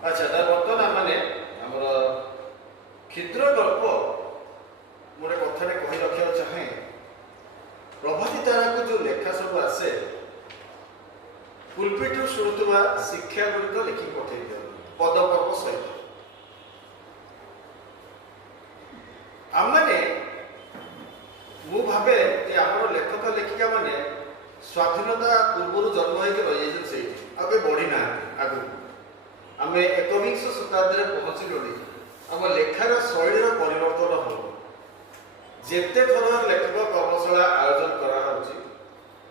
अच्छा तार बर्तमान मैंने आमर क्षुद्र गल्प गोटे कथाटे कही रखा चाहे प्रभाती तारा को जो लेखा सब आसे पुलपिटू शुणुवा शिक्षा गुड़िक लिखिक पठे दिया पदपर्व सहित आमने मु भावे आमर लेखक लेखिका माने स्वाधीनता पूर्व जन्म होकर रही से आगे बढ़ी ना आगु आम एकविंश शताब्दी पहुँचलुणी आम लेखार शैलीर परिवर्तन हो जेते थर लेखक कर्मशाला आयोजन कराई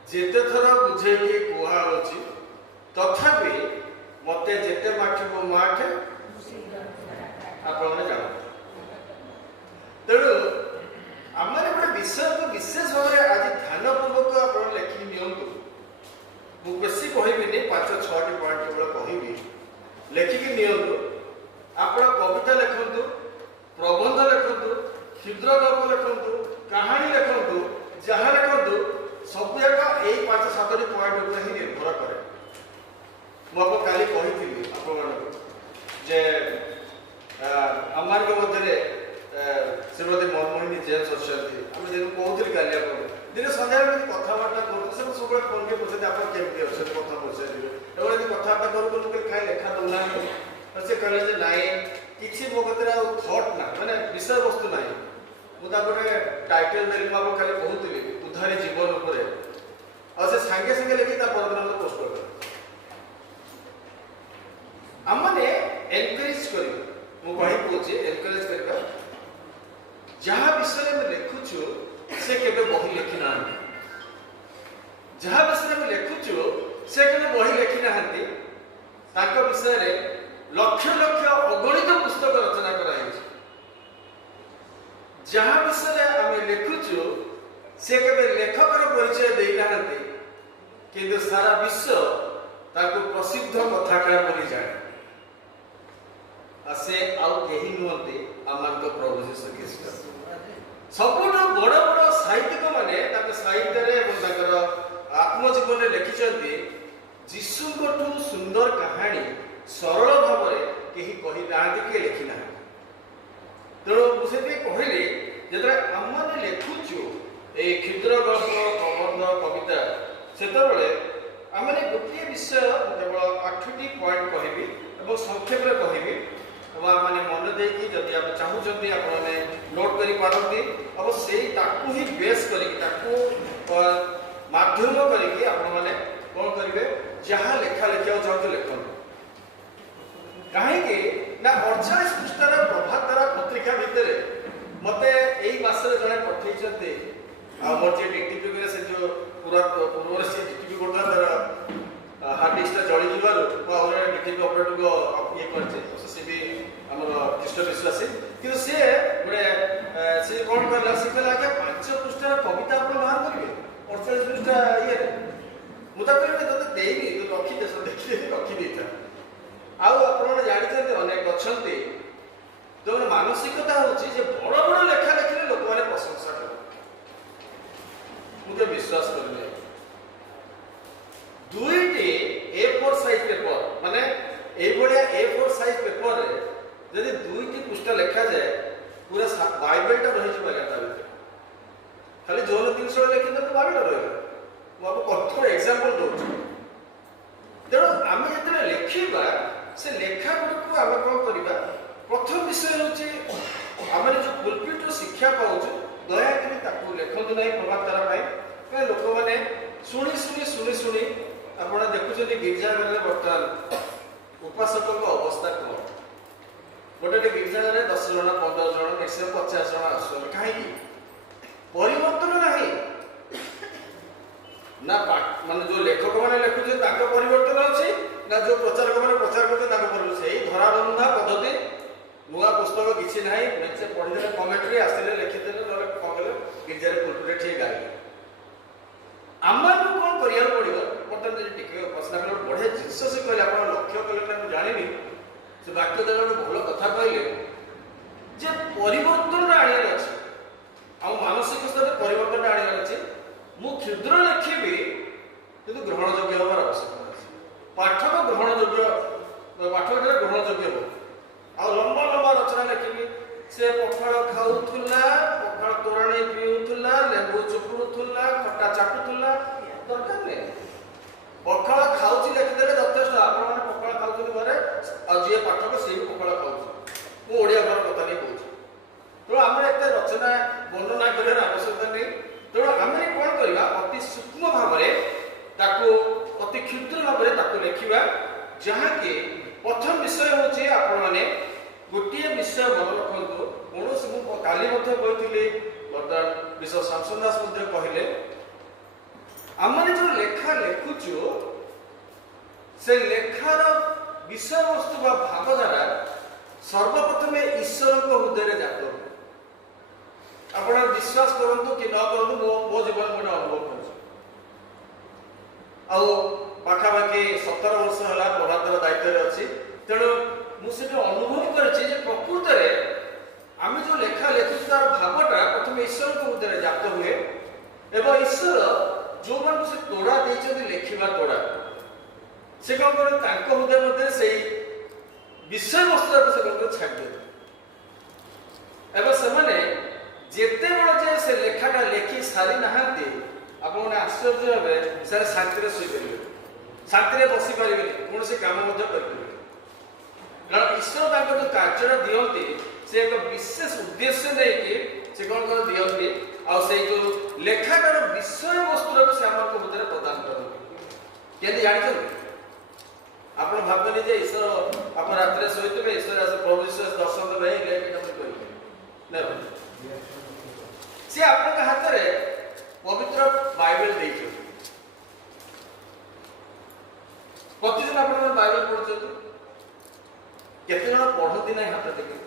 जेते थर बुझे कहुच्छी तथापि मत जेते माठू माठ आप जान तेणु आम गोटे विषय को विशेष भाव में आज ध्यानपूर्वक आप लिखिक नियंतु मुझे बेसी कहबी 5-6टी पॉइंट केवल कहबी लिखिक नियंतु आप कविता लिखु प्रबंध लिखु क्षुद्र गल्प लिखु कहानी लिखु जहाँ लिखु सब एक 5-7टी पॉइंट उपर ही निर्भर कै मुझे काली कही आप मध्य श्रीमती मनमोहिनी जेम्स अच्छा आम दिन कहते काली दिन सन्ध्या कथबार्ता करूँ सब फोन के पूछते आप केमती अच्छे कथा पचारे कथबार्ता करूँ कहीं लेखा दौना से कहले नाई कि मो कत थट ना मैंने विषय वस्तु ना मुझे गोटे टाइटल देली मुझे खाली कहूली उद्धारी जीवन उपर से सागे सागे लिखी परदिन पोस्ट कर आम मैंने एनकरेज कर एनकरेज करवा जहाँ विषय में लिखुचु से केबे बही लिखि ना जहाँ विषय में लिखुचु से केबे बही लिखि ना विषय में लक्ष लक्ष अगणित पुस्तक रचना कराई जहाँ विषय आम लिखुचु से केबे लेखकर परिचय देना किंतु सारा विश्व ताको प्रसिद्ध कथाकार बोली जाए से आउ कहीं नुहति आम प्रभु जीशु ख्रीस्ट सबुठ बड़ बड़ साहित्यिक मैंने साहित्य आत्मजीवन लिखिं जीशुठू सुंदर कहानी सरल भाव में कहीं कही ना किए लिखि ना तेणु मुझे कहली जो आम मैंने लिखुचु ये क्षुद्र गल्प प्रबंध कविता से आम गोटे विषय केवल 8टी पॉइंट कहबी और संक्षेप कहबी मैंने मन देकी जदि आप चाहते आपने नोट करपारती अब से ही बेस कर माध्यम करके आपने कौन करेंगे जहाँ लेखा लिखा चाहते लिखु कहीं 48 पृष्ठार प्रभात तारा पत्रिका भितर मत यही मसरे जड़े पठे मोर जी डिक्टिव से जो पूरा पूर्व से डिक्टिव करता तार हार्ड डिस्कटा जली डिक्टिव ऑपरेटर को ये कर सी भी आम ख्रीष्ट विश्वासी कि सी गोटे सी कौन कहला सी कहला आगे 5 पृष्ठार कविता आप बाहर करेंगे 48 पृष्ठा ये मुझे कहते तो देनी तो रखी देश देखिए रखी था आपने जानते अनेक अच्छा तो मानसिकता हूँ बड़ बड़ लेखा लिखिले लोक मैंने प्रशंसा कर मुझे विश्वास करने 2टी A4 साइज पेपर माने A4 साइज पेपर जदि 2टी पृष्ठा लिखा जाए पूरा बाइबलटा रही खाली जो 300 लिखी तो बाइबल रहा मुझे एग्जांपल दूँ तेणु आम जो लिखा से लेखा गुड़ को आम कौन करवा प्रथम विषय हूँ आम जो पुलपिट शिक्षा पाऊँ दयाकोरी लिखु ना प्रभात तारा कहीं लोक मैंने शुणी शुणी शुणी शुणी आप देखुं गिर्जाघर में बर्तमान उपासक अवस्था कौन गोटे गिर्जाघर 10 जन 15 जन मैक्सिमम 50 जन आस कहीं परिवर्तन ना मान जो लेखक मैंने लिखुचे परिवर्तन अच्छी ना जो प्रचारक मैंने प्रचार करते धरा बंधा पद्धति नुआ पुस्तक किसी ना से पढ़ी कमेंट्री आसते लिखिदे ना कौन कले गिर्जा पुलपिट ठीक गाइले आम कौन करा पड़ो बर्तमान टी प्रश्न कले बढ़िया जिस से कहले आप लक्ष्य कले ना जानी से वाक्य देने गोटे भल कथा कहले जे परिवर्तन आने अच्छे आ मानसिक स्तर परिवर्तन आने अच्छे मु क्षुद्र लिखी किंतु ग्रहणयोग्य हमार आवश्यकता अच्छे पाठक ग्रहणयोग्य पाठक ग्रहणयोग्य जी पाठक सी पखाड़ खाऊ मु ओडिया घर कथा नहीं कहूँ तेणु आम एत रचना वर्णना कर आवश्यकता नहीं तेणु आम कौन करवा अति सूक्ष्म भाव अति क्षुद्र भाव लिखा जहाँकि प्रथम विषय हूँ आपण मैंने गोटे विषय मन रखु कौन काली कही बर्तमान विश्व शामसन दास कहले आम जो लेखा लिखुचु से लेखार विषय वस्तु भावधारा सर्वप्रथम ईश्वर हृदय जात आप विश्वास करूँ कि न करूँ मो जीवन गोटे अनुभव कर पाखापाखि 17 वर्ष है प्रभातर दायित्व अच्छी तेणु मुझे अनुभव कर प्रकृत में आम जो लेखा लिखु तार भावटा प्रथम ईश्वर हृदय जात हुए एवं ईश्वर जो मान से तोड़ा देते लिखा तोड़ा से कौन कर हृदय मध्य से विषय वस्तु से कौन कर छाड़ दे से जिते बड़े से लेखाटा लिखि सारी नहांती आपने आश्चर्य हे सर शांति शुईपर शांति बसी पारे कौन से कम करें कारण ईश्वर जो कार्य दिखती से एक विशेष उद्देश्य नहीं कि कौन कर दिखती आउ से जो लेखाटार विषय वस्तु से आम हृदय प्रदान करते जानी आप भावनी जे ईश्वर आप रात शोथे ईश्वर आस प्रभु ईश्वर दर्शन देवे सी आप हाथ में पवित्र बाइबल देखिए प्रतिदिन आप बाइबल पढ़ुं केते जन पढ़ती ना हाथ देखे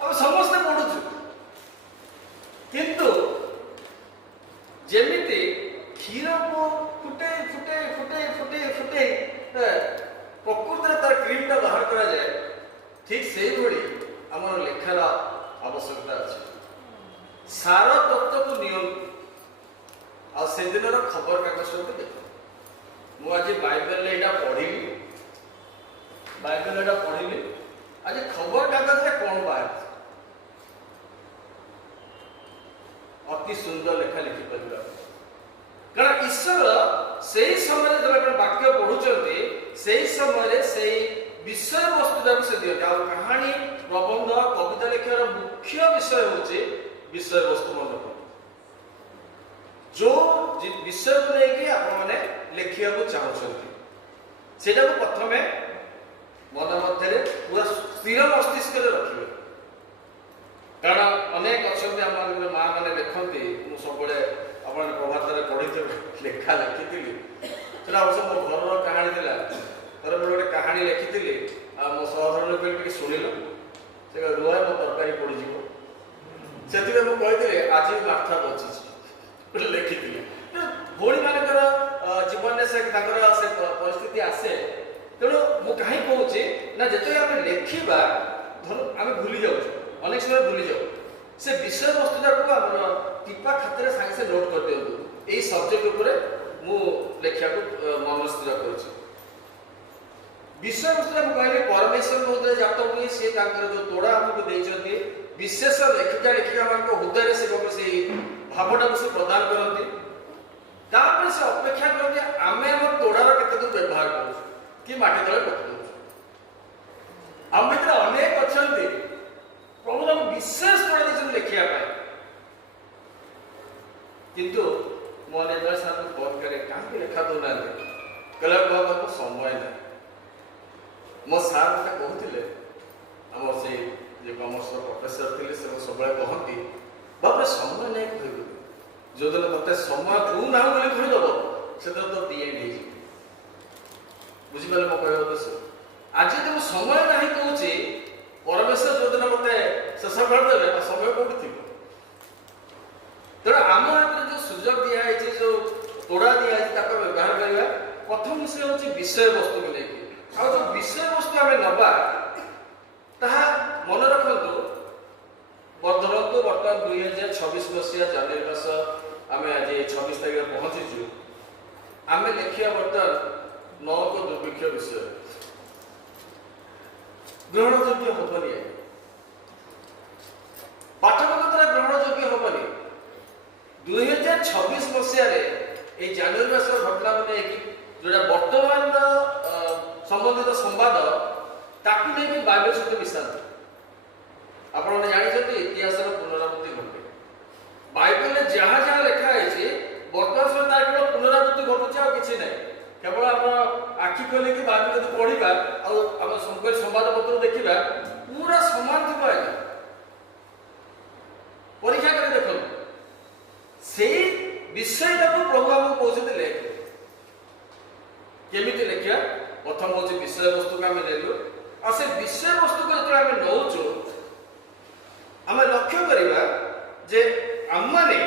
अब समस्ते पढ़ुचु किंतु जेमिति क्षीर को फुटे फुटे फुटे फुटे फुटे प्रकृति तार क्रीमटा बाहर करा जाए ठीक से ही आम लेखार आवश्यकता अच्छी सार तत्व को नियम से दिन खबर कागज को देख मुझे बाइबल यहाँ पढ़ी बाइबल यहाँ पढ़ी आज खबर कागज में कौन बाहर अति सुंदर लेखा लिखि पार कारण ईश्वर से ही समय जब वाक्य पढ़ुंट से ही समय से विषय वस्तु से दिखते आ कहानी प्रबंध कविता लिखार मुख्य विषय हूँ विषय वस्तु मन रख जो विषय को लेकिन आपने लिखा चाहते से प्रथम मन मध्य पूरा स्थिर मस्तिष्क रखिए कारण अनेक अच्छा आम माँ मैंने लिखती मुझे सब आप प्रभात पढ़ी लेखा लिखी अवश्य मो घर कहानी थी थोड़े मुझे गोटे कहानी लिखी मो सहधर्म लोक शुणिल से रुआ मो तरकारी पड़ीज से मुझे आज मार्था बची लिखी भौणी मानकर जीवन से परिस्थिति आसे तेणु मु कहीं कहूँ ना जिते आम लिखा आम भूली जाऊँ अनेक समय भूली जाऊ से विषय वस्तुटा को आम टिपा खाते सागे से नोट कर दिखाँ यही सब्जेक्ट उपर मु लिखा मन स्थिर कर विषय वस्तु कहले परमेश्वर हृदय जात हुए सी जो तोड़ा आमको देते विशेष लेखिका लेखिका मान हृदय से भावटा को से प्रदान करते से अपेक्षा करते आम आम तोड़ार केत दूर व्यवहार कर कि माटी तले पकड़ आम भर अनेक अच्छा प्रभु विशेष तोड़ा देते लिखा किंतु मो सार फोन करे कहीं लेखा दौना कहला समय ना मो सार मत कहते आम से कमर्स प्रोफेसर थे सब कहती बाबा समय नहीं कह जो दिन मत समय दूना बोली कहीदेव से तो डीएड बुझिपारे मो कह उद्देश्य आज जब समय ना कहूँ परमेश्वर जो दिन मत शेष करदे समय कौट थी तेणु आम हाथ जो सुजोग दिखाई जो तोड़ा दिखाई व्यवहार करवा प्रथम विषय हूँ विषय वस्तु को लेकिन आ जो विषय वस्तु आम नवा ताहा मन रखु धरतु बर्तमान 2026 मसीहा जनवरी मास आम आज 26 तारीख पहुंचीचु आम लिखा बर्तमान 9 को दुर्भिक्ष विषय ग्रहणयोग्य हेनी पाठक ग्रहणयोग्य हेनी 2026 मसीह जनवरी मास घटना मैंने जोटा बर्तमान संबंधित ଅଦ୍ଭୁତ ସମ୍ବାଦ ତାକୁ ନେଇକି ବାଇବେଲ ସହିତ ମିଶାନ୍ତି। ଆପଣମାନେ ଜାଣିଛନ୍ତି ଇତିହାସର ପୁନରାବୃତ୍ତି ଘଟେ। ବାଇବେଲରେ ଯାହା ଯାହା ଲେଖା ହେଇଛି ବର୍ତ୍ତମାନ ସମୟରେ ତାର କେବଳ ପୁନରାବୃତ୍ତି ଘଟୁଛି, ଆଉ କିଛି ନାହିଁ। କେବଳ ଆମର ଆଖି ଖୋଲିକି ବାଇବେଲ ଯଦି ପଢିବା ଆଉ ଆମ ସମ୍ବାଦପତ୍ର ଦେଖିବା ପୁରା ସମାନ ଥିବ। ଆଜ୍ଞା ପରୀକ୍ଷା କରି ଦେଖନ୍ତୁ, ସେଇ ବିଷୟଟାକୁ ପ୍ରଭୁ ଆମକୁ କହୁଛନ୍ତି ଲେଖ। କେମିତି ଲେଖିବା? ପ୍ରଥମ ହଉଛି ବିଷୟବସ୍ତୁକୁ ଆମେ ନେଲୁ, ଆଉ ସେ ବିଷୟବସ୍ତୁକୁ ଯେତେବେଳେ ଆମେ ନେଉଛୁ ଆମେ ଲକ୍ଷ୍ୟ କରିବା ଯେ ଆମମାନେ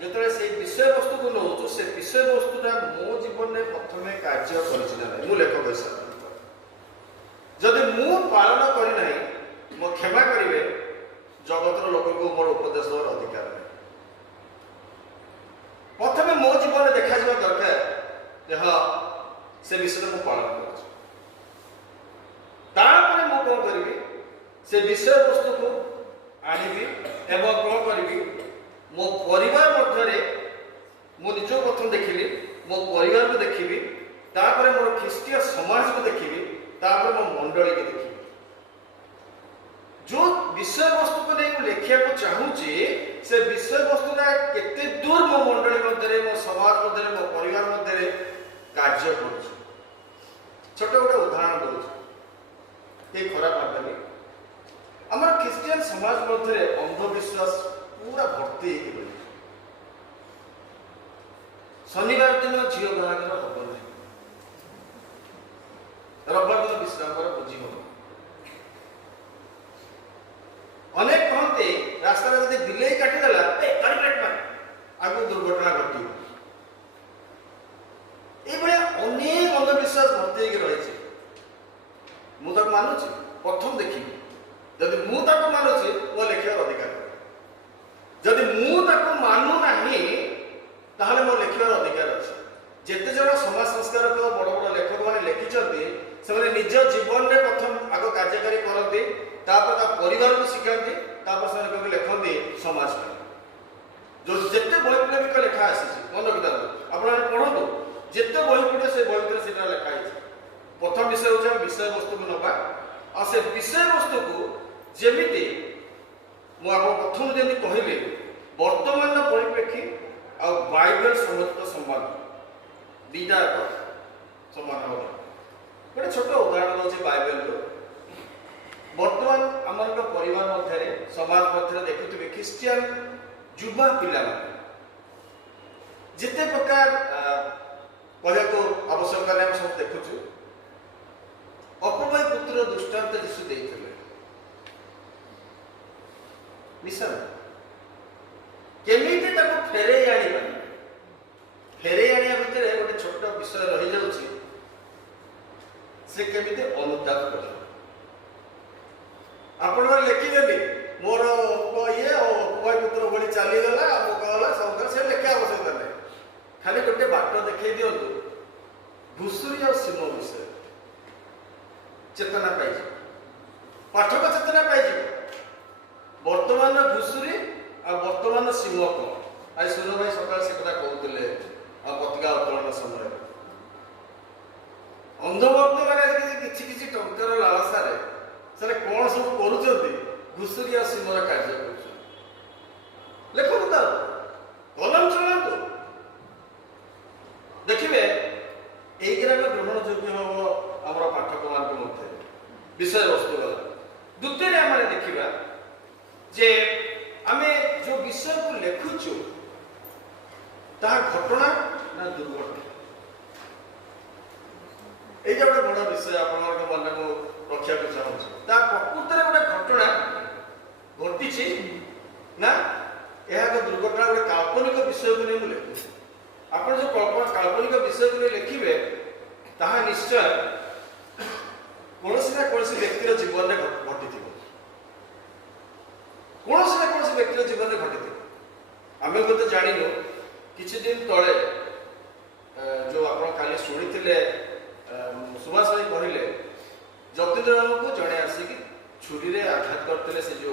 ଯେତେବେଳେ ସେଇ ବିଷୟବସ୍ତୁକୁ ନେଉଛୁ ସେ ବିଷୟବସ୍ତୁଟା ମୋ ଜୀବନରେ ପ୍ରଥମେ କାର୍ଯ୍ୟ କରିଛି ନା ନାହିଁ। ମୁଁ ଲେଖକ ହିସାବରେ ଯଦି ମୁଁ ପାଳନ କରିନାହିଁ ମୋ କ୍ଷମା କରିବେ, ଜଗତର ଲୋକଙ୍କୁ ମୋର ଉପଦେଶ ଦେବାର ଅଧିକାର ନାହିଁ। ପ୍ରଥମେ ମୋ ଜୀବନରେ ଦେଖାଯିବା ଦରକାର ଯେ ହଁ ସେ ବିଷୟରେ ମୁଁ ପାଳନ କରୁଛି। ତାପରେ ମୁଁ କଣ କରିବି? ସେ ବିଷୟବସ୍ତୁକୁ ଆଣିବି ଏବଂ କଣ କରିବି? ମୋ ପରିବାର ମଧ୍ୟରେ ମୁଁ ନିଜକୁ ପ୍ରଥମ ଦେଖିବି, ମୋ ପରିବାରକୁ ଦେଖିବି, ତାପରେ ମୋର ଖ୍ରୀଷ୍ଟୀୟ ସମାଜକୁ ଦେଖିବି, ତାପରେ ମୋ ମଣ୍ଡଳୀକୁ ଦେଖିବି। जो विषयवस्तु को नहीं लेखिया चाहूँगी से विषयवस्तुटा केते दूर मो मंडली मध्य मो समाज मध्य मो परिवार मध्य कार्य कर। छोट गोटे उदाहरण दूँ, ये खराब भावनी आम ख्रीस्टियन समाज मध्य अंधविश्वास पूरा भर्ती हो। शनिवार दिन झील बाहर हम ना, रविवार दिन विश्राम बुझी हम। अनेक कहते रास्ता जब बिले काटिदेला आगु दुर्घटना घटी। ये अनेक अंधविश्वास भर्ती रही। मुझे मानुची प्रथम देखी जदि मुझे मानुची मो लेखार अधिकार, जदि मुझे मानु ना ताहले मो लेखार अधिकार अच्छे। जिते जन समाज संस्कारक बड़ बड़ लेखक मैंने लिखिं से निज जीवन में प्रथम आग कार्यकारी करती, परिवार को शिखाती, से लिखती समाज में जो जिते बही प्रेमिक लेखा आसी मन रखी आप पढ़ु जिते बही पढ़े से बही भर से लिखाई। प्रथम विषय हूँ विषय वस्तु को नवा आ से विषय वस्तु को जमी मुझे प्रथम जमी कहली वर्तमान परिप्रेक्षी आ बाइबल सम्बन्धित संवाद दीटा समान हो। गोटे छोट उदाहरण होची बाइबल। वर्तमान आम परिवार मध्य समाज मध्य देखुवे ख्रीस्टियन युवा पिला जिते प्रकार कहया को आवश्यकता हम सब देखुचु। अपूर्व पुत्र दृष्टांत यीशु देइथिले मिशन केमिति ताको फेरे आनिबा। फेरे आनिया भितर गोटे छोट विषय रही जाउची से केमिति अनुताप कर। आपण लिखिदेली मोर ये अपूर्व पुत्र भली चलीगला मुगला सब से लिखा आवश्यकता नहीं। खाली गोटे बाट देखा दिंतु घुषुरी और सिंह विषय चेतना पाई, पाठक चेतना पाई। वर्तमान घुषुरी आ वर्तमान सिंह कौन? आज सुन भाई सकाल से कथा कहते पत्रिका उत्तोलन समय अंधभक्त मैंने किसी टंकार लालसा से कौन सब कर घुषुरी आ सिंह कार्य कर। लिखु कलम चलातु देखिए यहीरा ग्रहण योग्य हम आम पाठक मान मध्य विषय वस्तु गला। द्वितीय आम देखा जे आम जो विषय को लिखुचु ता घटना ना दुर्घटना। ये गोटे बड़ विषय आप मन को रखा चाहूँ। प्रकृत में गोटे घटना घटी ना यह दुर्घटना गोटे काल्पनिक विषय को नहीं लिखु। आप जो काल्पनिक विषय को नहीं लिखे ताहा निश्चय कौन ना कौन व्यक्तिर जीवन में घटी कौन ना कौन व्यक्तिर जीवन में घटी। आम तो जानू किसी दिन तले जो आप शुणी सुभाष भाई कहले जतिन्द्र को जड़े आसिक छुरी रे आघात करते से जो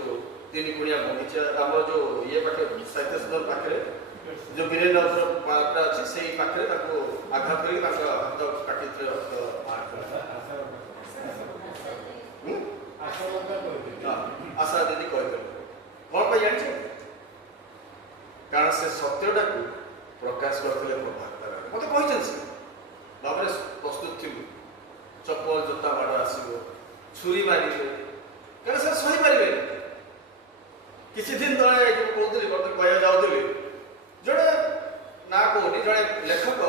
तीन कुड़िया बगीचा आम जो ये पाखे साहित्य सदन पाखे जो वीरेन्द्र पार्क अच्छी से पाखे आघात कर हाथ काटी सत्यटा को प्रकाश करते मत कही भाव प्रस्तुत थी चप्पल जोता माड़ आसो छुरी मारे कहीं से सही पारे किसी दिन तले कहते कह जाऊली जड़े ना कहनी जड़े लेखक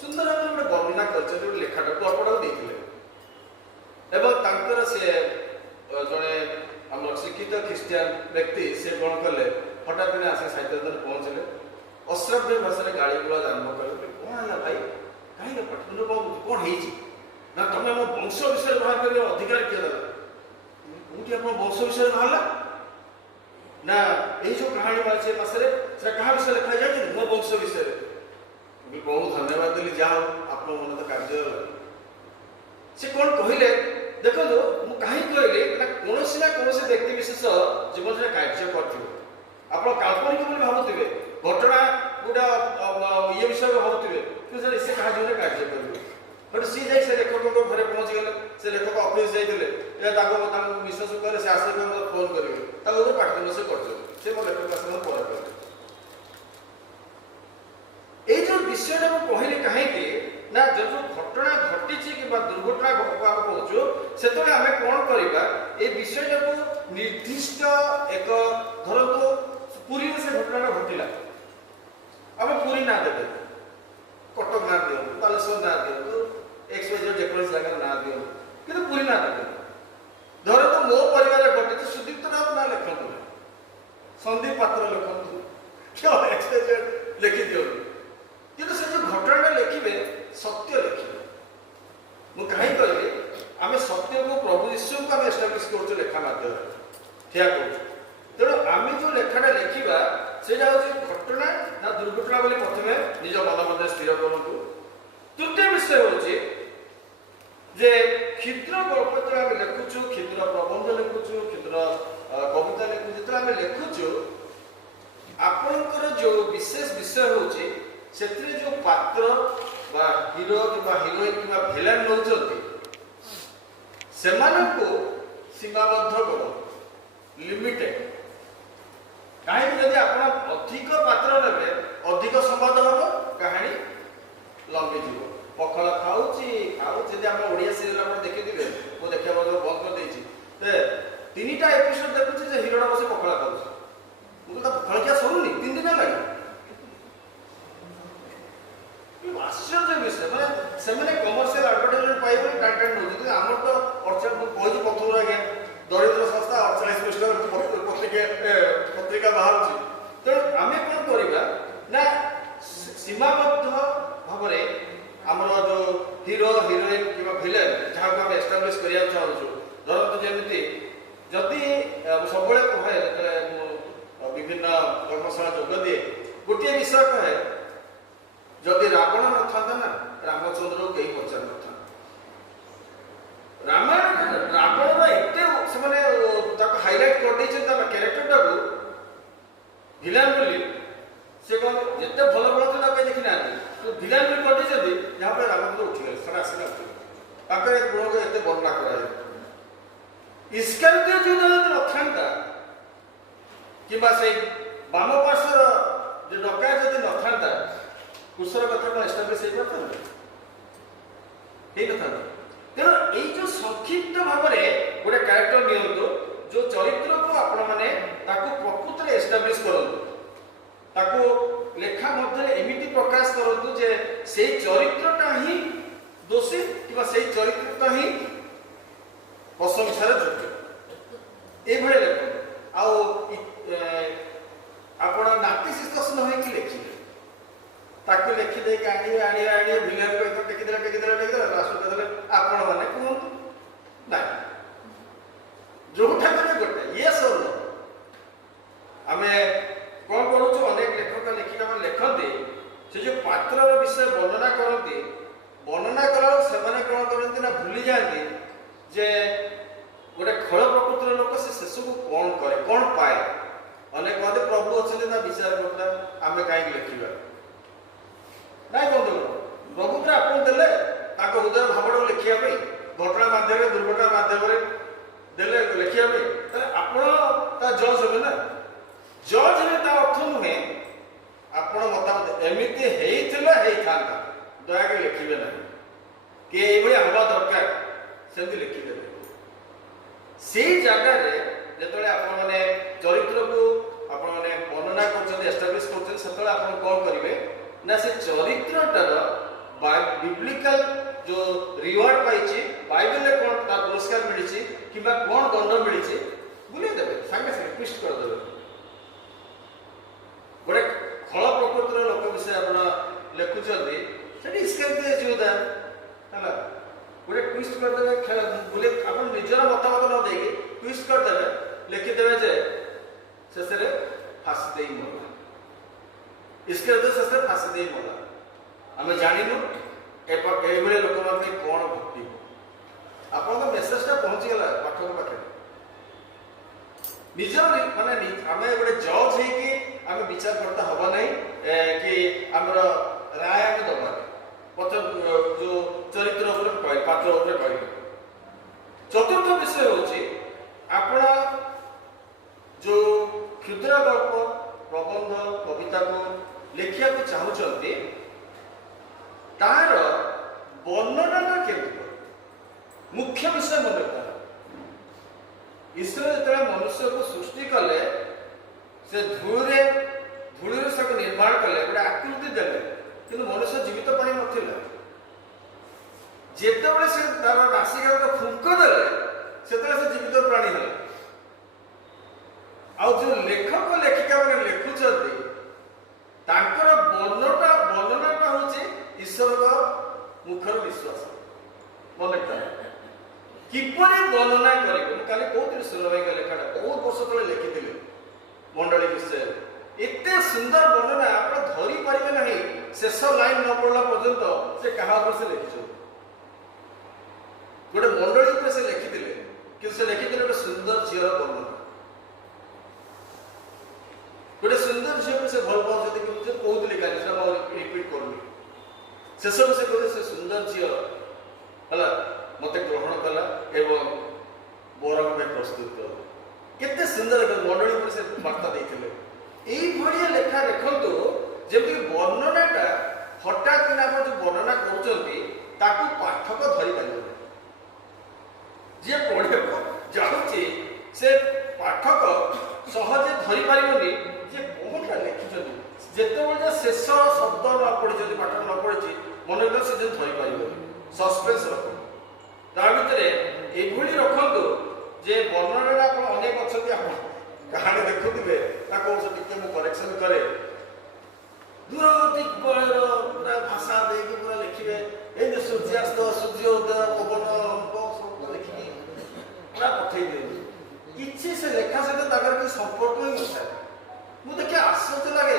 सुंदर भाव गोटे वर्णना कर लेखाटा गल्पटा देते से जड़े आम शिक्षित ख्रीस्टियान व्यक्ति से कौन कले हठात दिन आसे साहित्य पहुँचले अश्राव्य भाषा गाड़ी गुला आरंभ कले कौन है भाई कहीं पाठन कौन ना तुम मो वंश विषय बाहर कर अधिकार किए देला कौटी आप वंश विषय बाहर ना यही जो कहानी बाजी मासरे क्या विषय लिखा जाए मो वंश विषय बहुत धन्यवाद देली जाओ आप मन तो कार्य से कौन कहले देखो मुझे कहीं कहली ना कौन व्यक्ति विशेष जीवन में कार्य कर आप काल्पनिक भावुवे घटना गोटा ये विषय भावुवे कि से क्या जीवन कार्य करेंगे बट सी जाए से लेखक घरे पहुँची गले से लेखक ऑफिस जाते विश्वास कले से आस फोन करेंगे पाठन से कर मो लेखक आस पर कले ये जो विषयटा कहली कहीं ना जो घटना घटी कि दुर्घटना आम कहूँ से आम कौन करवा ये विषयटा को निर्दिष्ट एक धर पुरी से घटना घटला आम पुरी ना देते कटक ना दिखाँ बालेश्वर ना दिखाँ जेकोसी जगह ना दिखाँ कि पुरी ना देते धर तो मो परिवार घटी सुदीप्त राउत ना लिखु संदीप पात्र लिखु लिखि दिखाँ कि से जो घटना लिखे सत्य लिखे मुझे कहीं कहली आम सत्य को प्रभु यीशु को आम एस्टाब्लिश कर लेखा मध्यम ठिया कर तेणु आम जो लेखाटा लिखा से घटना ना दुर्घटना बोली प्रथम निज मन मध्य स्थिर करूँ तृतीय विषय हूँ जे क्षुद्र गल्प जो आम लिखुचु क्षुद्र प्रबंध लिखुचु क्षुद्र कविता लिखुचु जो आम लिखुचु आपणकर जो विशेष विषय हूँ से जो पात्र बा हीरो कि हिरोइन कि भिलेन नौचंती सेमानकु सीमाबद्ध करो लिमिटेड कहीं यदि आप अधिक पात्र नेबे अधिक संवाद हम कहानी लंबी जीव पखल खाऊची यदि आम ओडिया सीरियल आप देखिए वो देखा बंद कर देती तीन एपिसोड देखुची हिरोटा बस पखला खाऊँ मुझे पखल क्या सरुनी 3 दिन लगे आश्चर्य विषय मैंने से कमर्शियल एडवर्टाइजमेंट पाइबे कंटेंट नौ आम तो कही प्रथम आज्ञा दरिद्र संस्था 48 पृष्ठ पत्रिका बाहर तेणु आम कौन करवा ना सीमाबद्ध भाव आमर जो हीरो हिरोइन कि भिलेन जहाँ को आम एस्टाब्लिश करने चाहूँ धरत जमी जदि सब कहे विभिन्न कर्मशाला जोग दिए गोटे विषय कहे जदि रावण न था ना रामचंद्र को कहीं पचार न रामायण रावण एत हाइलाइट कर क्यारेक्टरटा को भिलेन बोली से कौन जिते भल भल था कहीं देखी ना तो भिलेन भी कर जहाँफल रामचंद्र उठिगले सारा आसला उठिगले गुण को एत वर्णना कर इस्कारियोत जो नथा कि बाम पार्श्वर जो डकायत जब न था कुशल कथा को एस्टाब्लिश हो पाता तेणु यही जो संक्षिप्त भाव में गोटे क्यारेक्टर नियंतु जो चरित्र को आपण मैंने प्रकृत में एस्टाब्लिश करूँ लेखा मध्य एमती प्रकाश करूँ जे से चरित्रटा ही दोषी कि से चरित्रटा ही प्रशंसार योग्य ये लेख आप नातिशीतोष न लिखिए ताकि लिखिदे आने भिलेन को टेकिदेले लास्ट देले आपण मैंने कहूँ ना जोटा गोटे ये सब आम कौन करूँ अनेक लेखक लेखिका लिखती से जो पात्र विषय वर्णना करती वर्णना कला से कौन करती ना भूली जाती जे गोटे खल प्रकृतिर लोक से सब कौन करे कौन पाए अनेक कहते प्रभु अच्छे विचार करता आम कहीं लिखा ना बंधु प्रभु पूरा आपन देले हृदय भावटा लिखापी घटना मध्यम दुर्घटना मध्यम देले लिखापी आप जज हे ना जज हे अर्थ नुहे ଆପଣ ମତାମତ ଏମିତି ହେଇଥିଲା ହେଇଥାନ୍ତା ଦୟାକରି ଲେଖିବେ ନାହିଁ କି ଏଇଭଳିଆ ହବା ଦରକାର ସେମିତି ଲେଖିଦେବେ। ସେଇ ଜାଗାରେ ଯେତେବେଳେ ଆପଣମାନେ ଚରିତ୍ରକୁ ଆପଣମାନେ ବର୍ଣ୍ଣନା କରୁଛନ୍ତି ଏଷ୍ଟାବ୍ଲିଶ କରୁଛନ୍ତି ସେତେବେଳେ ଆପଣ କ'ଣ କରିବେ ନା ସେ ଚରିତ୍ରଟାର ବିବ୍ଲିକାଲ जो रिवार्ड पाइछि बाइबल रे कोन ता पुरस्कार मिलिछि किबा कोन दंड मिलिछि बुले देबे संगे संगे ट्विस्ट कर देबे। गोटे खळ प्रकृतिर लोक विषय आपण लेखुछथि सेठी इसके जुदा हला गोटे ट्विस्ट कर देबे खेल बुले आपण निजर मतामत न देगी ट्विस्ट कर देबे लिखि देबे जे शेषरे फांसी देई मरला इसके शेषरे फांसी देई मरला आमे जानिनु एभले लोक माने कोन भक्ति आपन मेसेजटा पहुंची गला पाठक पाखे निजर माने आमे गोटे जज है कि आमे विचार करता हबा नहीं कि हमर राय आमे दबा पत्र जो चरित्र ऊपर कहि पात्र ऊपर कहि। चतुर्थ विषय होची आपण जो क्षुद्र गल्प प्रबंध कविता को लेखिया को चाहुचंती तार वर्णना केମିତି मुख्य विषय मन रखता ईश्वर जो मनुष्य को सृष्टि कले से धूली से निर्माण कले गोटे आकृति देले किंतु मनुष्य जीवित प्राणी नथिला जेतेबेले से तार नासिका को फुंक देले सेतेबेले से जीवित प्राणी हले आ जो लेखक लेखिका माने लेखुचंती तांकर वर्णनाटा होची ईश्वर मुखर विश्वास मन रखता किपरि वर्णना करिबो काली बहुत सुरभाई लेखाटा बहुत वर्ष तले लिखिथिले मंडली विषय एते सुंदर वर्णना आपण धरि परिबे नाही शेष लाइन न पड़ला पर्यंत से कहा पर से लिखिछो गोटे मंडली पर से लिखिथिले कि से लिखिथिले गोटे सुंदर झियर वर्णना गोटे सुंदर झियर पर से भल पाउ जति कि बहुत लिखा है सेटा रिपीट करूनी शेष से कहते से सुंदर झील है मत ग्रहण कला एवं बर में प्रस्तुत कर केते सुंदर मंडली पर से वार्ता देते ये लेखा देखु जमी वर्णनाटा हठात कि आप जो वर्णना कर पाठक धरी पार जी पढ़ा जाऊँगी से पाठक सहजे धरी पारे जे कौनटा लिखिं जिते शेष शब्द न पढ़ी पाठक न पढ़ी मन से धरी पार सस्पेन्स रख भर ये रखु जे वर्णना अनेक अच्छा कहानी देखुवे करेक्शन करे दूर पूरा भाषा देकी पूरा लिखे ये सूर्यास्त सूर्योदय पवन लिखिकी पूरा पठे कि से लेखा सहित संपर्क ही नए मुझे देखिए आश्चर्य लगे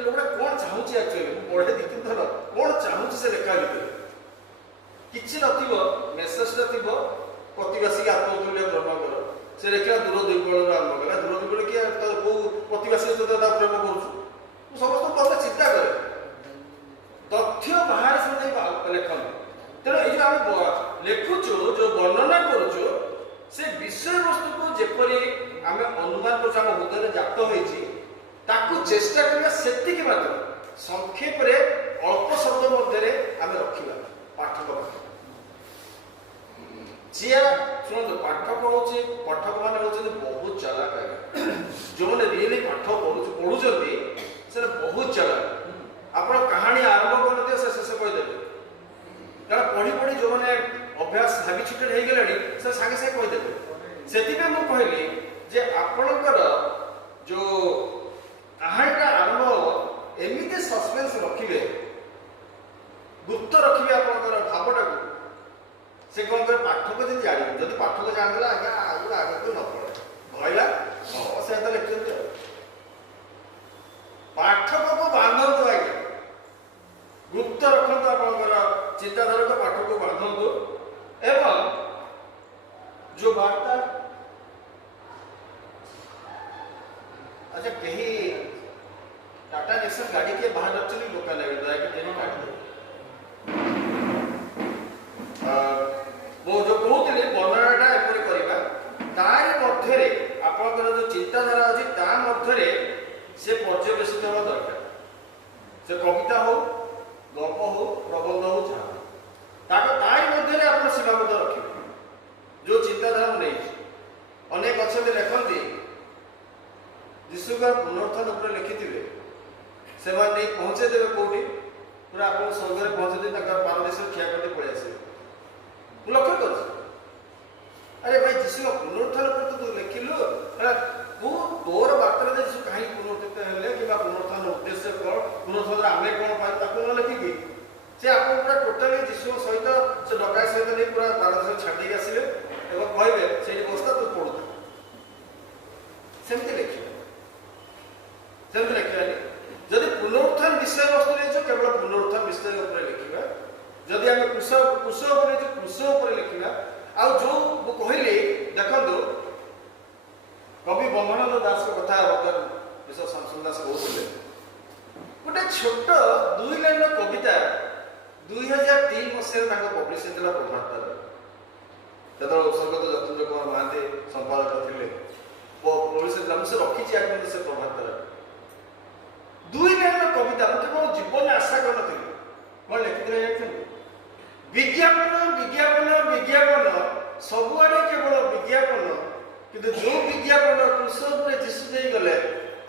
लोकटा कौन चाहूँगी एक्चुअली पढ़े दी तीन थर कौन चाहूँगी से लेखा भितर किसी मेसेजटा थी प्रतिवासी आत्मतुल्य प्रेम कर से लेखा दूर दुर्बल आरंभ कला दूर दुर्बल किए कौ प्रतिवासी सहित प्रेम कर समस्त पद चिंता करे तथ्य बाहर से लेखन तेणु ये आम लेखुचु जो वर्णना करुचु से विषय वस्तु को जेपरी आम अनुमान कर हृदय जात हो चेष्टा करना सेतिक मात्र संक्षेप अल्प शब्द मध्य आम रखा पाठक जिया शुणु पाठक हूँ पाठक मैंने हूँ बहुत चालाक जो मैंने रियली पाठ पढ़ुं से बहुत चालाक आप कहानी आरंभ कर से शेष कहीदेवे कारण पढ़ी पढ़ी जो मैंने अभ्यास हैबिचुएटेड हो गले से सागे सागे कहीदेवे से मुझे कहली जे आपणकर जो कहानीटा आरंभ हम एमती सस्पेन्स रखिए गुप्त रखिए आपंकर भावटा को से कौन कर पाठक जब जान जब पाठक जानदेला आज्ञा आगे आगे को न पड़े कहला हाँ से तो लिखते पाठक को बांधतु आज्ञा गुप्त रखु आपंकर चिंताधारा को पाठक को बांधतु एवं जो वार्ता अच्छा कहीं टाटा नेक्सन गाड़ी के बाहर रखते लोक लगे कि काट दे जो कहते वर्णनाटा एपरी करवा तार मध्य आपंकर जो चिंताधारा अच्छी ता मध्य से पर्यवेसित हवा दरकार ଯୀଶୁଙ୍କ ପୁନରୁତ୍ଥାନ ଉପରେ ଲେଖିଥିବେ ସେମାନେ ନେଇ ପହଞ୍ଚେଇ ଦେବେ କୋଉଠି ପୁରା ଆପଣ ସ୍ୱର୍ଗରେ ପହଞ୍ଚେଇ ଦେଇ ତାଙ୍କର ପାରଦେଶରେ ଠିଆ କରିଦେଇ ପଳେଇ ଆସିବେ। ମୁଁ ଲକ୍ଷ୍ୟ କରୁଛି ଆରେ ଭାଇ ଯୀଶୁଙ୍କ ପୁନରୁତ୍ଥାନ ଉପରେ ତୁ ଲେଖିଲୁ ତୁ ତୋର ବାର୍ତ୍ତାରେ ଯୀଶୁ କାହିଁକି ପୁନରୁତ୍ଥିତ ହେଲେ କିମ୍ବା ପୁନରୁତ୍ଥାନ ଉଦ୍ଦେଶ୍ୟ କ'ଣ ପୁନରୁତ୍ଥାନରେ ଆମେ କ'ଣ ପାଇ ତାକୁ ନ ଲେଖିକି ସେ ଆପଣ ପୁରା ଟୋଟାଲି ଯୀଶୁଙ୍କ ସହିତ ସେ ଡକାଇ ସହିତ ନେଇ ପୁରା ପାରଦେଶରେ ଛାଡ଼ିଦେଇକି ଆସିବେ ଏବଂ କହିବେ ସେଇଠି ବସ୍ତା ତୁ ପଢୁଥା। ସେମିତି ଲେଖିବେ ସେମିତି ଲେଖିବାନି। ଯଦି ପୁନରୁତ୍ଥାନ ବିଷୟବସ୍ତୁ ନେଇଛ କେବଳ ପୁନରୁତ୍ଥାନ ବିଷୟ ଉପରେ ଲେଖିବା। ଯଦି ଆମେ କୃଷ ଉପରେ ନେଇଛୁ କୃଷ ଉପରେ ଲେଖିବା। ଆଉ ଯୋଉ ମୁଁ କହିଲି ଦେଖନ୍ତୁ କବି ବ୍ରହ୍ମାନନ୍ଦ ଦାସଙ୍କ କଥା ବର୍ତ୍ତମାନ ବିଶ୍ୱ ଶାମସୁନ୍ଦର ଦାସ କହୁଥିଲେ ଗୋଟେ ଛୋଟ 2 ଲାଇନର କବିତା 2003 ମସିହାରେ ତାଙ୍କ ପବ୍ଲିଶ ହେଇଥିଲା ପ୍ରଭାତତାରେ। ଯେତେବେଳେ ସ୍ୱର୍ଗତ ଯତୀନ୍ଦ୍ର କୁମାର ମହାନ୍ତି ସମ୍ପାଦକ ଥିଲେ ପବ୍ଲିଶ ହେଇଥିଲା। ମୁଁ ସେ ରଖିଛି ଆଜି ସେ ପ୍ରଭାତତାରେ 2 ଲାଇନର କବିତା। ମୁଁ କେବଳ ଜୀବନରେ ଆଶା କରିନଥିଲି କ'ଣ ଲେଖିଥିଲେ ଜାଣିଛନ୍ତି? ବିଜ୍ଞାପନ ବିଜ୍ଞାପନ ବିଜ୍ଞାପନ ସବୁଆଡ଼େ କେବଳ ବିଜ୍ଞାପନ କିନ୍ତୁ ଯୋଉ ବିଜ୍ଞାପନ କୃଷ ଉପରେ ଯୀଶୁ ଦେଇଗଲେ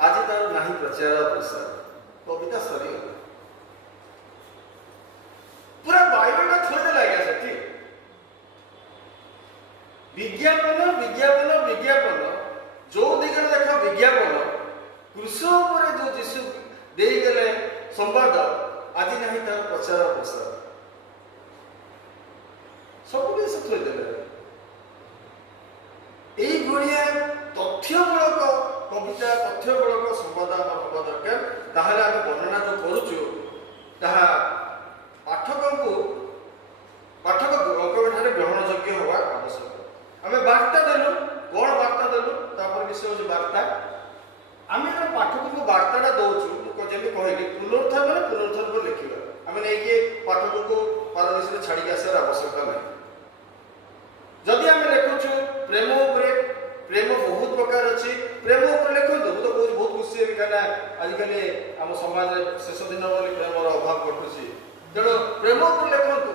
ଆଜି ତାର ନାହିଁ ପ୍ରଚାର ପ୍ରସାର। କବିତା ସରିଗଲା ପୁରା ବାଇବେଲଟା ଥୋଇଦେଲା ଆଜ୍ଞା ସେଠି। ବିଜ୍ଞାପନ ବିଜ୍ଞାପନ ବିଜ୍ଞାପନ ଯୋଉ ଦିଗରେ ଦେଖ ବିଜ୍ଞାପନ କୃଷ ଉପରେ ଯୋଉ ଯୀଶୁ ଦେଇଦେଲେ ସମ୍ବାଦ ଆଜି ନାହିଁ ତାର ପ୍ରଚାର ପ୍ରସାର। ସବୁ ଜିନିଷ ଥୋଇଦେଲେ। এইভଳିଆ ତଥ୍ୟମୂଳକ କବିତା ତଥ୍ୟମୂଳକ ସମ୍ବାଦ ଆମର ହେବା ଦରକାର। ତାହେଲେ ଆମେ ବର୍ଣ୍ଣନା ଯେଉଁ କରୁଛୁ ତାହା ପାଠକଙ୍କୁ ଠାରେ ଗ୍ରହଣଯୋଗ୍ୟ ହେବା ଆବଶ୍ୟକ। ଆମେ ବାର୍ତ୍ତା ଦେଲୁ କ'ଣ ବାର୍ତ୍ତା ଦେଲୁ ତାପରେ ବିଷୟ ହେଉଛି ବାର୍ତ୍ତା। ଆମେ ଆମ ପାଠକଙ୍କୁ ବାର୍ତ୍ତାଟା ଦେଉଛୁ ଯେମିତି କହିଲି ପୁନରୁତ୍ଥାନ ମାନେ ପୁନରୁତ୍ଥାନ ଉପରେ ଲେଖିବା। ଆମେ ନେଇକି ପାଠକଙ୍କୁ ପାରଦେଶରେ ଛାଡ଼ିକି ଆସିବାର ଆବଶ୍ୟକତା ନାହିଁ। ଯଦି ଆମେ ଲେଖୁଛୁ ପ୍ରେମ ଉପରେ ପ୍ରେମ ବହୁତ ପ୍ରକାର ଅଛି ପ୍ରେମ ଉପରେ ଲେଖନ୍ତୁ। ମୁଁ ତ କହୁଛି ବହୁତ ଖୁସି ହେବି କାହିଁକିନା ଆଜିକାଲି ଆମ ସମାଜରେ ଶେଷ ଦିନ ବୋଲି ପ୍ରେମର ଅଭାବ ଘଟୁଛି। ତେଣୁ ପ୍ରେମ ଉପରେ ଲେଖନ୍ତୁ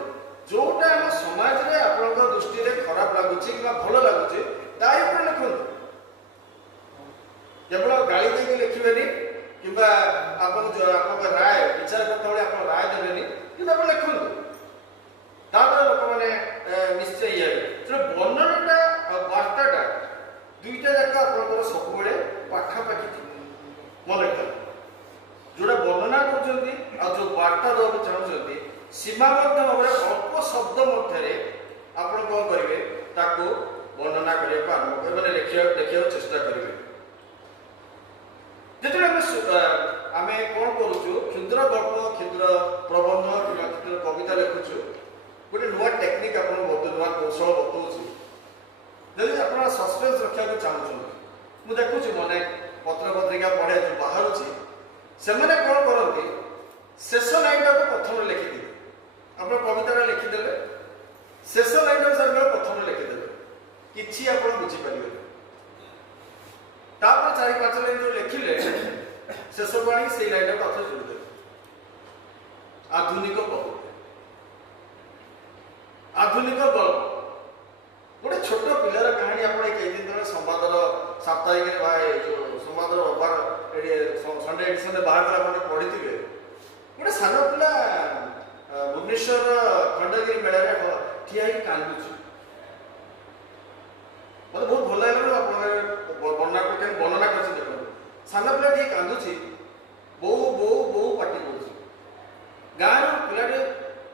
ଯୋଉଟା ଆମ ସମାଜରେ ଆପଣଙ୍କ ଦୃଷ୍ଟିରେ ଖରାପ ଲାଗୁଛି କିମ୍ବା ଭଲ ଲାଗୁଛି ତା ଉପରେ ଲେଖନ୍ତୁ। କେବଳ ଗାଳି ଦେଇକି ଲେଖିବେନି କିମ୍ବା ଆପଣଙ୍କ ରାୟ ବିଚାର କରତା ଭଳି ଆପଣ ରାୟ ଦେବେନି କିନ୍ତୁ ଆପଣ ଲେଖନ୍ତୁ। ତାପରେ ଲୋକମାନେ ନିଶ୍ଚୟ ଇଏ ହେବେ। ତେଣୁ ବର୍ଣ୍ଣନାଟା ଆଉ ବାର୍ତ୍ତାଟା ଦୁଇଟା ଯାକ ଆପଣଙ୍କର ସବୁବେଳେ ପାଖାପାଖି ମନେ ରଖିଥାନ୍ତି। ଯୋଉଟା ବର୍ଣ୍ଣନା କରୁଛନ୍ତି ଆଉ ଯୋଉ ବାର୍ତ୍ତା ଦେବାକୁ ଚାହୁଁଛନ୍ତି ସୀମାବଦ୍ଧ ଭାବରେ ଅଳ୍ପ ଶବ୍ଦ ମଧ୍ୟରେ ଆପଣ କ'ଣ କରିବେ ତାକୁ ବର୍ଣ୍ଣନା କରିବାକୁ ଆରମ୍ଭ କରିବେ ମାନେ ଲେଖିବାକୁ ଚେଷ୍ଟା କରିବେ। ଯେତେବେଳେ ଆମେ କ'ଣ କରୁଛୁ କ୍ଷୁଦ୍ର ଗଳ୍ପ କ୍ଷୁଦ୍ର ପ୍ରବନ୍ଧ କିମ୍ବା କ୍ଷୁଦ୍ର କବିତା ଲେଖୁଛୁ ଗୋଟେ ନୂଆ ଟେକ୍ନିକ୍ ଆପଣଙ୍କୁ ନୂଆ କୌଶଳ ବତାଉଛି। ଯଦି ଆପଣ ସସ୍ପେନ୍ସ ରଖିବାକୁ ଚାହୁଁଛନ୍ତି ମୁଁ ଦେଖୁଛି ମାନେ ପତ୍ରପତ୍ରିକା ପଢ଼େ ଯେଉଁ ବାହାରୁଛି ସେମାନେ କ'ଣ କରନ୍ତି ଶେଷ ଲାଇନଟାକୁ ପ୍ରଥମରେ ଲେଖିଦେବେ। ଆପଣ କବିତାଟା ଲେଖିଦେଲେ ଶେଷ ଲାଇନଟାକୁ ସେମାନେ ପ୍ରଥମରେ ଲେଖିଦେବେ କିଛି ଆପଣ ବୁଝିପାରିବେନି। ତାପରେ 4-5 ଲାଇନ ଯେଉଁ ଲେଖିଲେ ଶେଷକୁ ଆଣି ସେଇ ଲାଇନଟାକୁ ଅଥରେ ଯୋଡ଼ିଦେବେ। ଆଧୁନିକ କବିତା ଆଧୁନିକ ଗଳ୍ପ ଗୋଟେ ଛୋଟ ପିଲାର କାହାଣୀ ଆପଣ ଏଇ କେଇଦିନ ତଳେ ସମ୍ବାଦର ସାପ୍ତାହିକରେ ବା ଯେଉଁ ସମ୍ବାଦର ସଣ୍ଡେ ଏଡିସନରେ ବାହାରିଥିଲା ଆପଣ ପଢ଼ିଥିବେ। ଗୋଟେ ସାନ ପିଲା ଭୁବନେଶ୍ୱର ଖଣ୍ଡଗିରି ମେଳାରେ ଠିଆ ହେଇକି କାନ୍ଦୁଛି। ମୋତେ ବହୁତ ଭଲ ଲାଗିଲା ବର୍ଣ୍ଣନା କରିଛି। ଦେଖନ୍ତୁ ସାନ ପିଲା ଟିକେ କାନ୍ଦୁଛି ବୋଉ ବୋଉ ବୋଉ ପାଟି କରୁଛି। ଗାଁରୁ ପିଲାଟି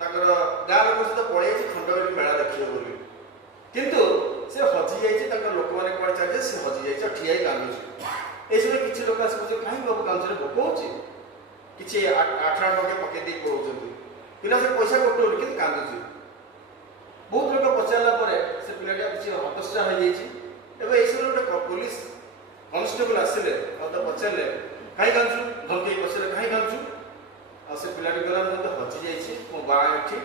ତାଙ୍କର ଗାଁ ଲୋକ ସହିତ ପଳେଇଯାଇଛି ଖଣ୍ଡଗିରି ମେଳା ଦେଖିବ ବୋଲି କିନ୍ତୁ ସେ ହଜିଯାଇଛି। ତାଙ୍କର ଲୋକମାନେ କୁଆଡ଼େ ଚାଲିছে ସେ ହଜିଯାଇଛି ଆଉ ଠିଆ ହେଇ କାନ୍ଦୁଛି। এই সময় କିଛି ଲୋକ ଆସି କହୁଛନ୍ତି କାହିଁକି ବାବୁ କାନ୍ଦୁଛନ୍ତି ଭୋକ ହେଉଛି କିଛି 8 ଟଙ୍କା ପକେଇ ଦେଇକି ପଳାଉଛନ୍ତି। ପିଲା ସେ ପଇସା ଗୋଟଉନି କିନ୍ତୁ କାନ୍ଦୁଛି। ବହୁତ ଲୋକ ପଚାରିଲା ପରେ ସେ ପିଲାଟା କିଛି ହତଶ୍ଚା ହୋଇଯାଇଛି। ଏବେ এই ସମୟରେ ଗୋଟେ ପୋଲିସ କନଷ୍ଟେବଲ ଆସିଲେ ଆଉ ତ ପଚାରିଲେ କାହିଁ କାନ୍ଦୁଛୁ ଧମକେଇ ପଚାରିଲେ କାହିଁ କାନ୍ଦୁଛୁ ଆଉ ସେ ପିଲାଟି କହିଲା ମୁଁ ତ ହଜିଯାଇଛି ମୋ ବାଁ ଏଠି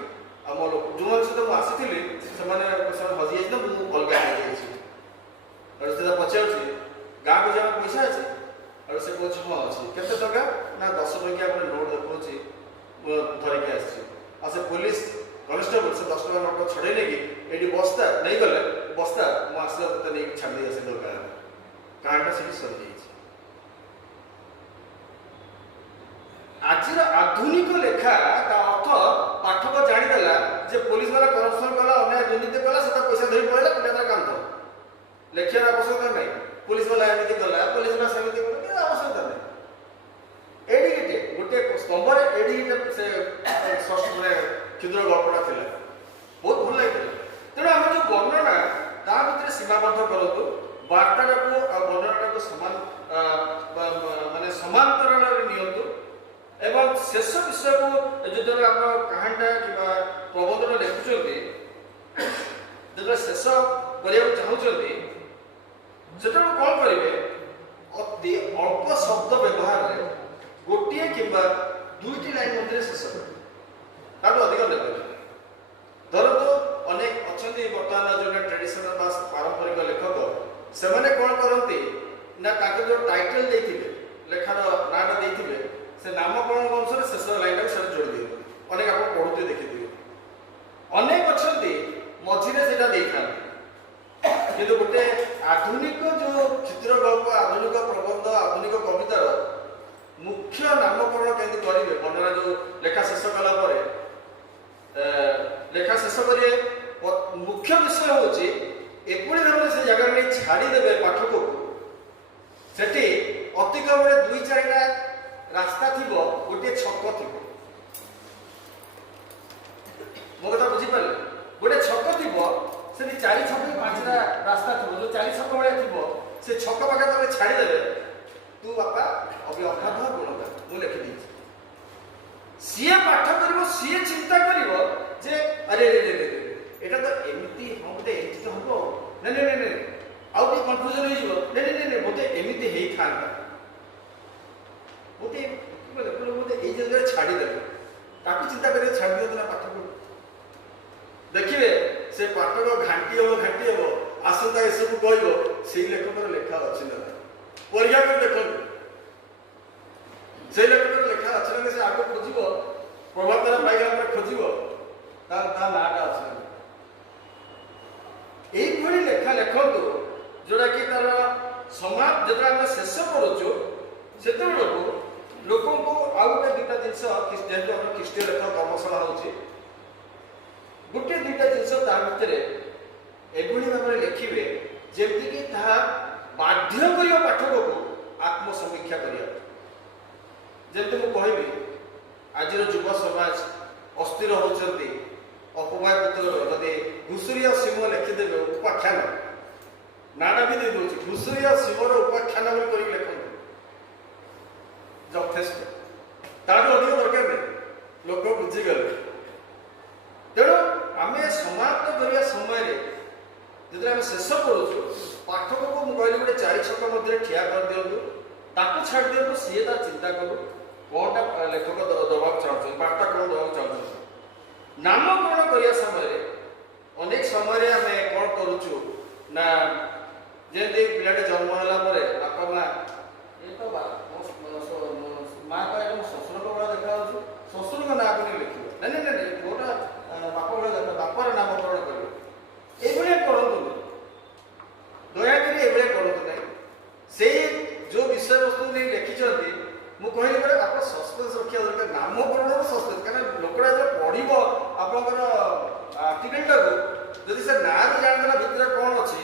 ଆଉ ମୋ ଲୋକ ଯେଉଁମାନଙ୍କ ସହିତ ମୁଁ ଆସିଥିଲି ସେମାନେ ହଜିଯାଇଛି ନା ମୁଁ ଅଲଗା ହେଇଯାଇଛି। ଆଉ ସେ ପଚାରୁଛି ଗାଁକୁ ଯିବା ପଇସା ଅଛି ଆଉ ସେ କହୁଛି ହଁ ଅଛି। କେତେ ଟଙ୍କା ନା 10 ଟଙ୍କିଆ ଗୋଟେ ନୋଟ୍ ଦେଖାଉଛି ମୁଁ ଧରିକି ଆସିଛି। ଆଉ ସେ ପୋଲିସ କନଷ୍ଟେବଲ ସେ 10 ଟଙ୍କା ନୋଟ୍ ଛଡ଼େଇ ନେଇକି ଏଇଠି ବସ୍ତା ନେଇଗଲେ ବସ୍ତା ମୁଁ ଆସିଲା ତୋତେ ନେଇକି ଛାଡ଼ି ଦେଇ ଆସିଲି ଗାଁରେ। କାହାଣୀଟା ସେଠି ସରିଯାଇଛି। आधुनिक लेखा ता अर्थ पाठक जाणीदेला जे पुलिस वाला करप्शन कला अन्याय दुर्नीति कला से पैसा धरी पड़ेगा पिला काम तो लेखियार आवश्यकता नहीं पुलिस वाला एमती कला पुलिस वाला सेमती कला आवश्यकता नहीं एडिकेटे गोटे स्तंभ एडिकेटे से क्षुद्र गल्पटा थिला बहुत भल लगे तेणु आम जो वर्णना ता भितर सीमाबद्ध करूँ वार्ताटा को वर्णनाटा को समान माने समांतरण नियंतु एवं शेष विषय को जो आप कहानीटा कि प्रबंधन लिखुंट जो शेष करने चाहते से कौन करेंगे अति अल्प शब्द व्यवहार गोटे कि दुईटी लाइन मध्य शेष ताठू अधिक लेखें धरतु अनेक अच्छा बर्तमान जो ट्रेडिशनल बा पारंपरिक लेखक से कौन करती ना जो टाइटल देते लेखार नाटा देते से नामकरण वंश शेष लाइन से जोड़ दिए अनेक आप पढ़ुते देखिए अनेक अच्छा मझे से किंतु गोटे आधुनिक जो चित्र गल्प आधुनिक प्रबंध आधुनिक कवितार मुख्य नामकरण केंद्र करेंगे वर्णना जो लेखा शेष कला लेखा शेष करेंगे मुख्य विषय हूँ एपरी भाव से जगह नहीं छाड़देवे पाठक को सेठी अति कम दुई चारिटा रास्ता थी गोटे छक थी मो कथा बुझीपारे गोटे छक थी से चारि छक पांचटा रास्ता थी जो चारि छक भाया थी से छक पाखे तुम छाड़देवे तू बापा अभी अखाध गुणता मुझे लिखिदी सीए पाठ कर सीए चिंता कर अरे एटा तो एमती हाँ गोटे एमती तो हम नहीं आउ टे कन्फ्यूजन हो नहीं मत एमती ही था मत ये जगह छाड़देवे ताकू चिंता कर छाड़ दिया ना पाठ को देखिए से पाठक घाटी हम आसंता ये सब कह से लेखकर लेखा अच्छी ना परीक्षा कर देख से लेखकर लेखा अच्छी ना से आग खोज प्रभाव पाइगला खोज नाटा अच्छी यही लेखा लिखतु जोटा कि तार समाज जो आम शेष करुचु से लोक आउ गोटे दुटा जिन जेहतु आम ख्रीष्टीय लेखक कर्मशाला हो गोटे दुटा जिन भितर एभली भाव में लिखे जमीक बाध्य कर पाठक को आत्मसमीक्षा करने जमी मुझे कहबी आज युव समाज अस्थिर होती अपवाय पुत्र जदि घुसुरी सिंह लिखिदेवे उपाख्यान नाटा भी दे दूसरी घुसुरी सिंहर उपाख्यान कर लिखते यथेष तार अधिक दरकार नहीं लोक बुझीगले तेणु आम समाप्त करने समय जो आम शेष करुचु पाठक को मुझे कहली गोटे चारि छक मध्य ठिया कर दिंतु ताकू छाड़ दिंतु सी तार चिंता करू कौनटा लेखक दबाक चाहते वार्ता कौन दबाक चाहते नामकरण करने समय अनेक समय आम कौन करुचु ना जमी पिलाटे जन्म है बापा माँ ये तो माँ कह शशुर को बड़ा देखा शशुर को ना को नहीं लिखे नहीं गोटा बाप भाई बापार नामकरण करेंगे ये करूँ दयाकोरी ये करूँ ना से जो विषय वस्तु नहीं लिखिं मुझे कहली आप सस्पेन्स रखा दरकार नामकरण सस्पेन्स कहीं लोकटा जो पढ़ो आपंकर आर्टिकलटा को जदि से ना भी जानदेला भितर कौन अच्छी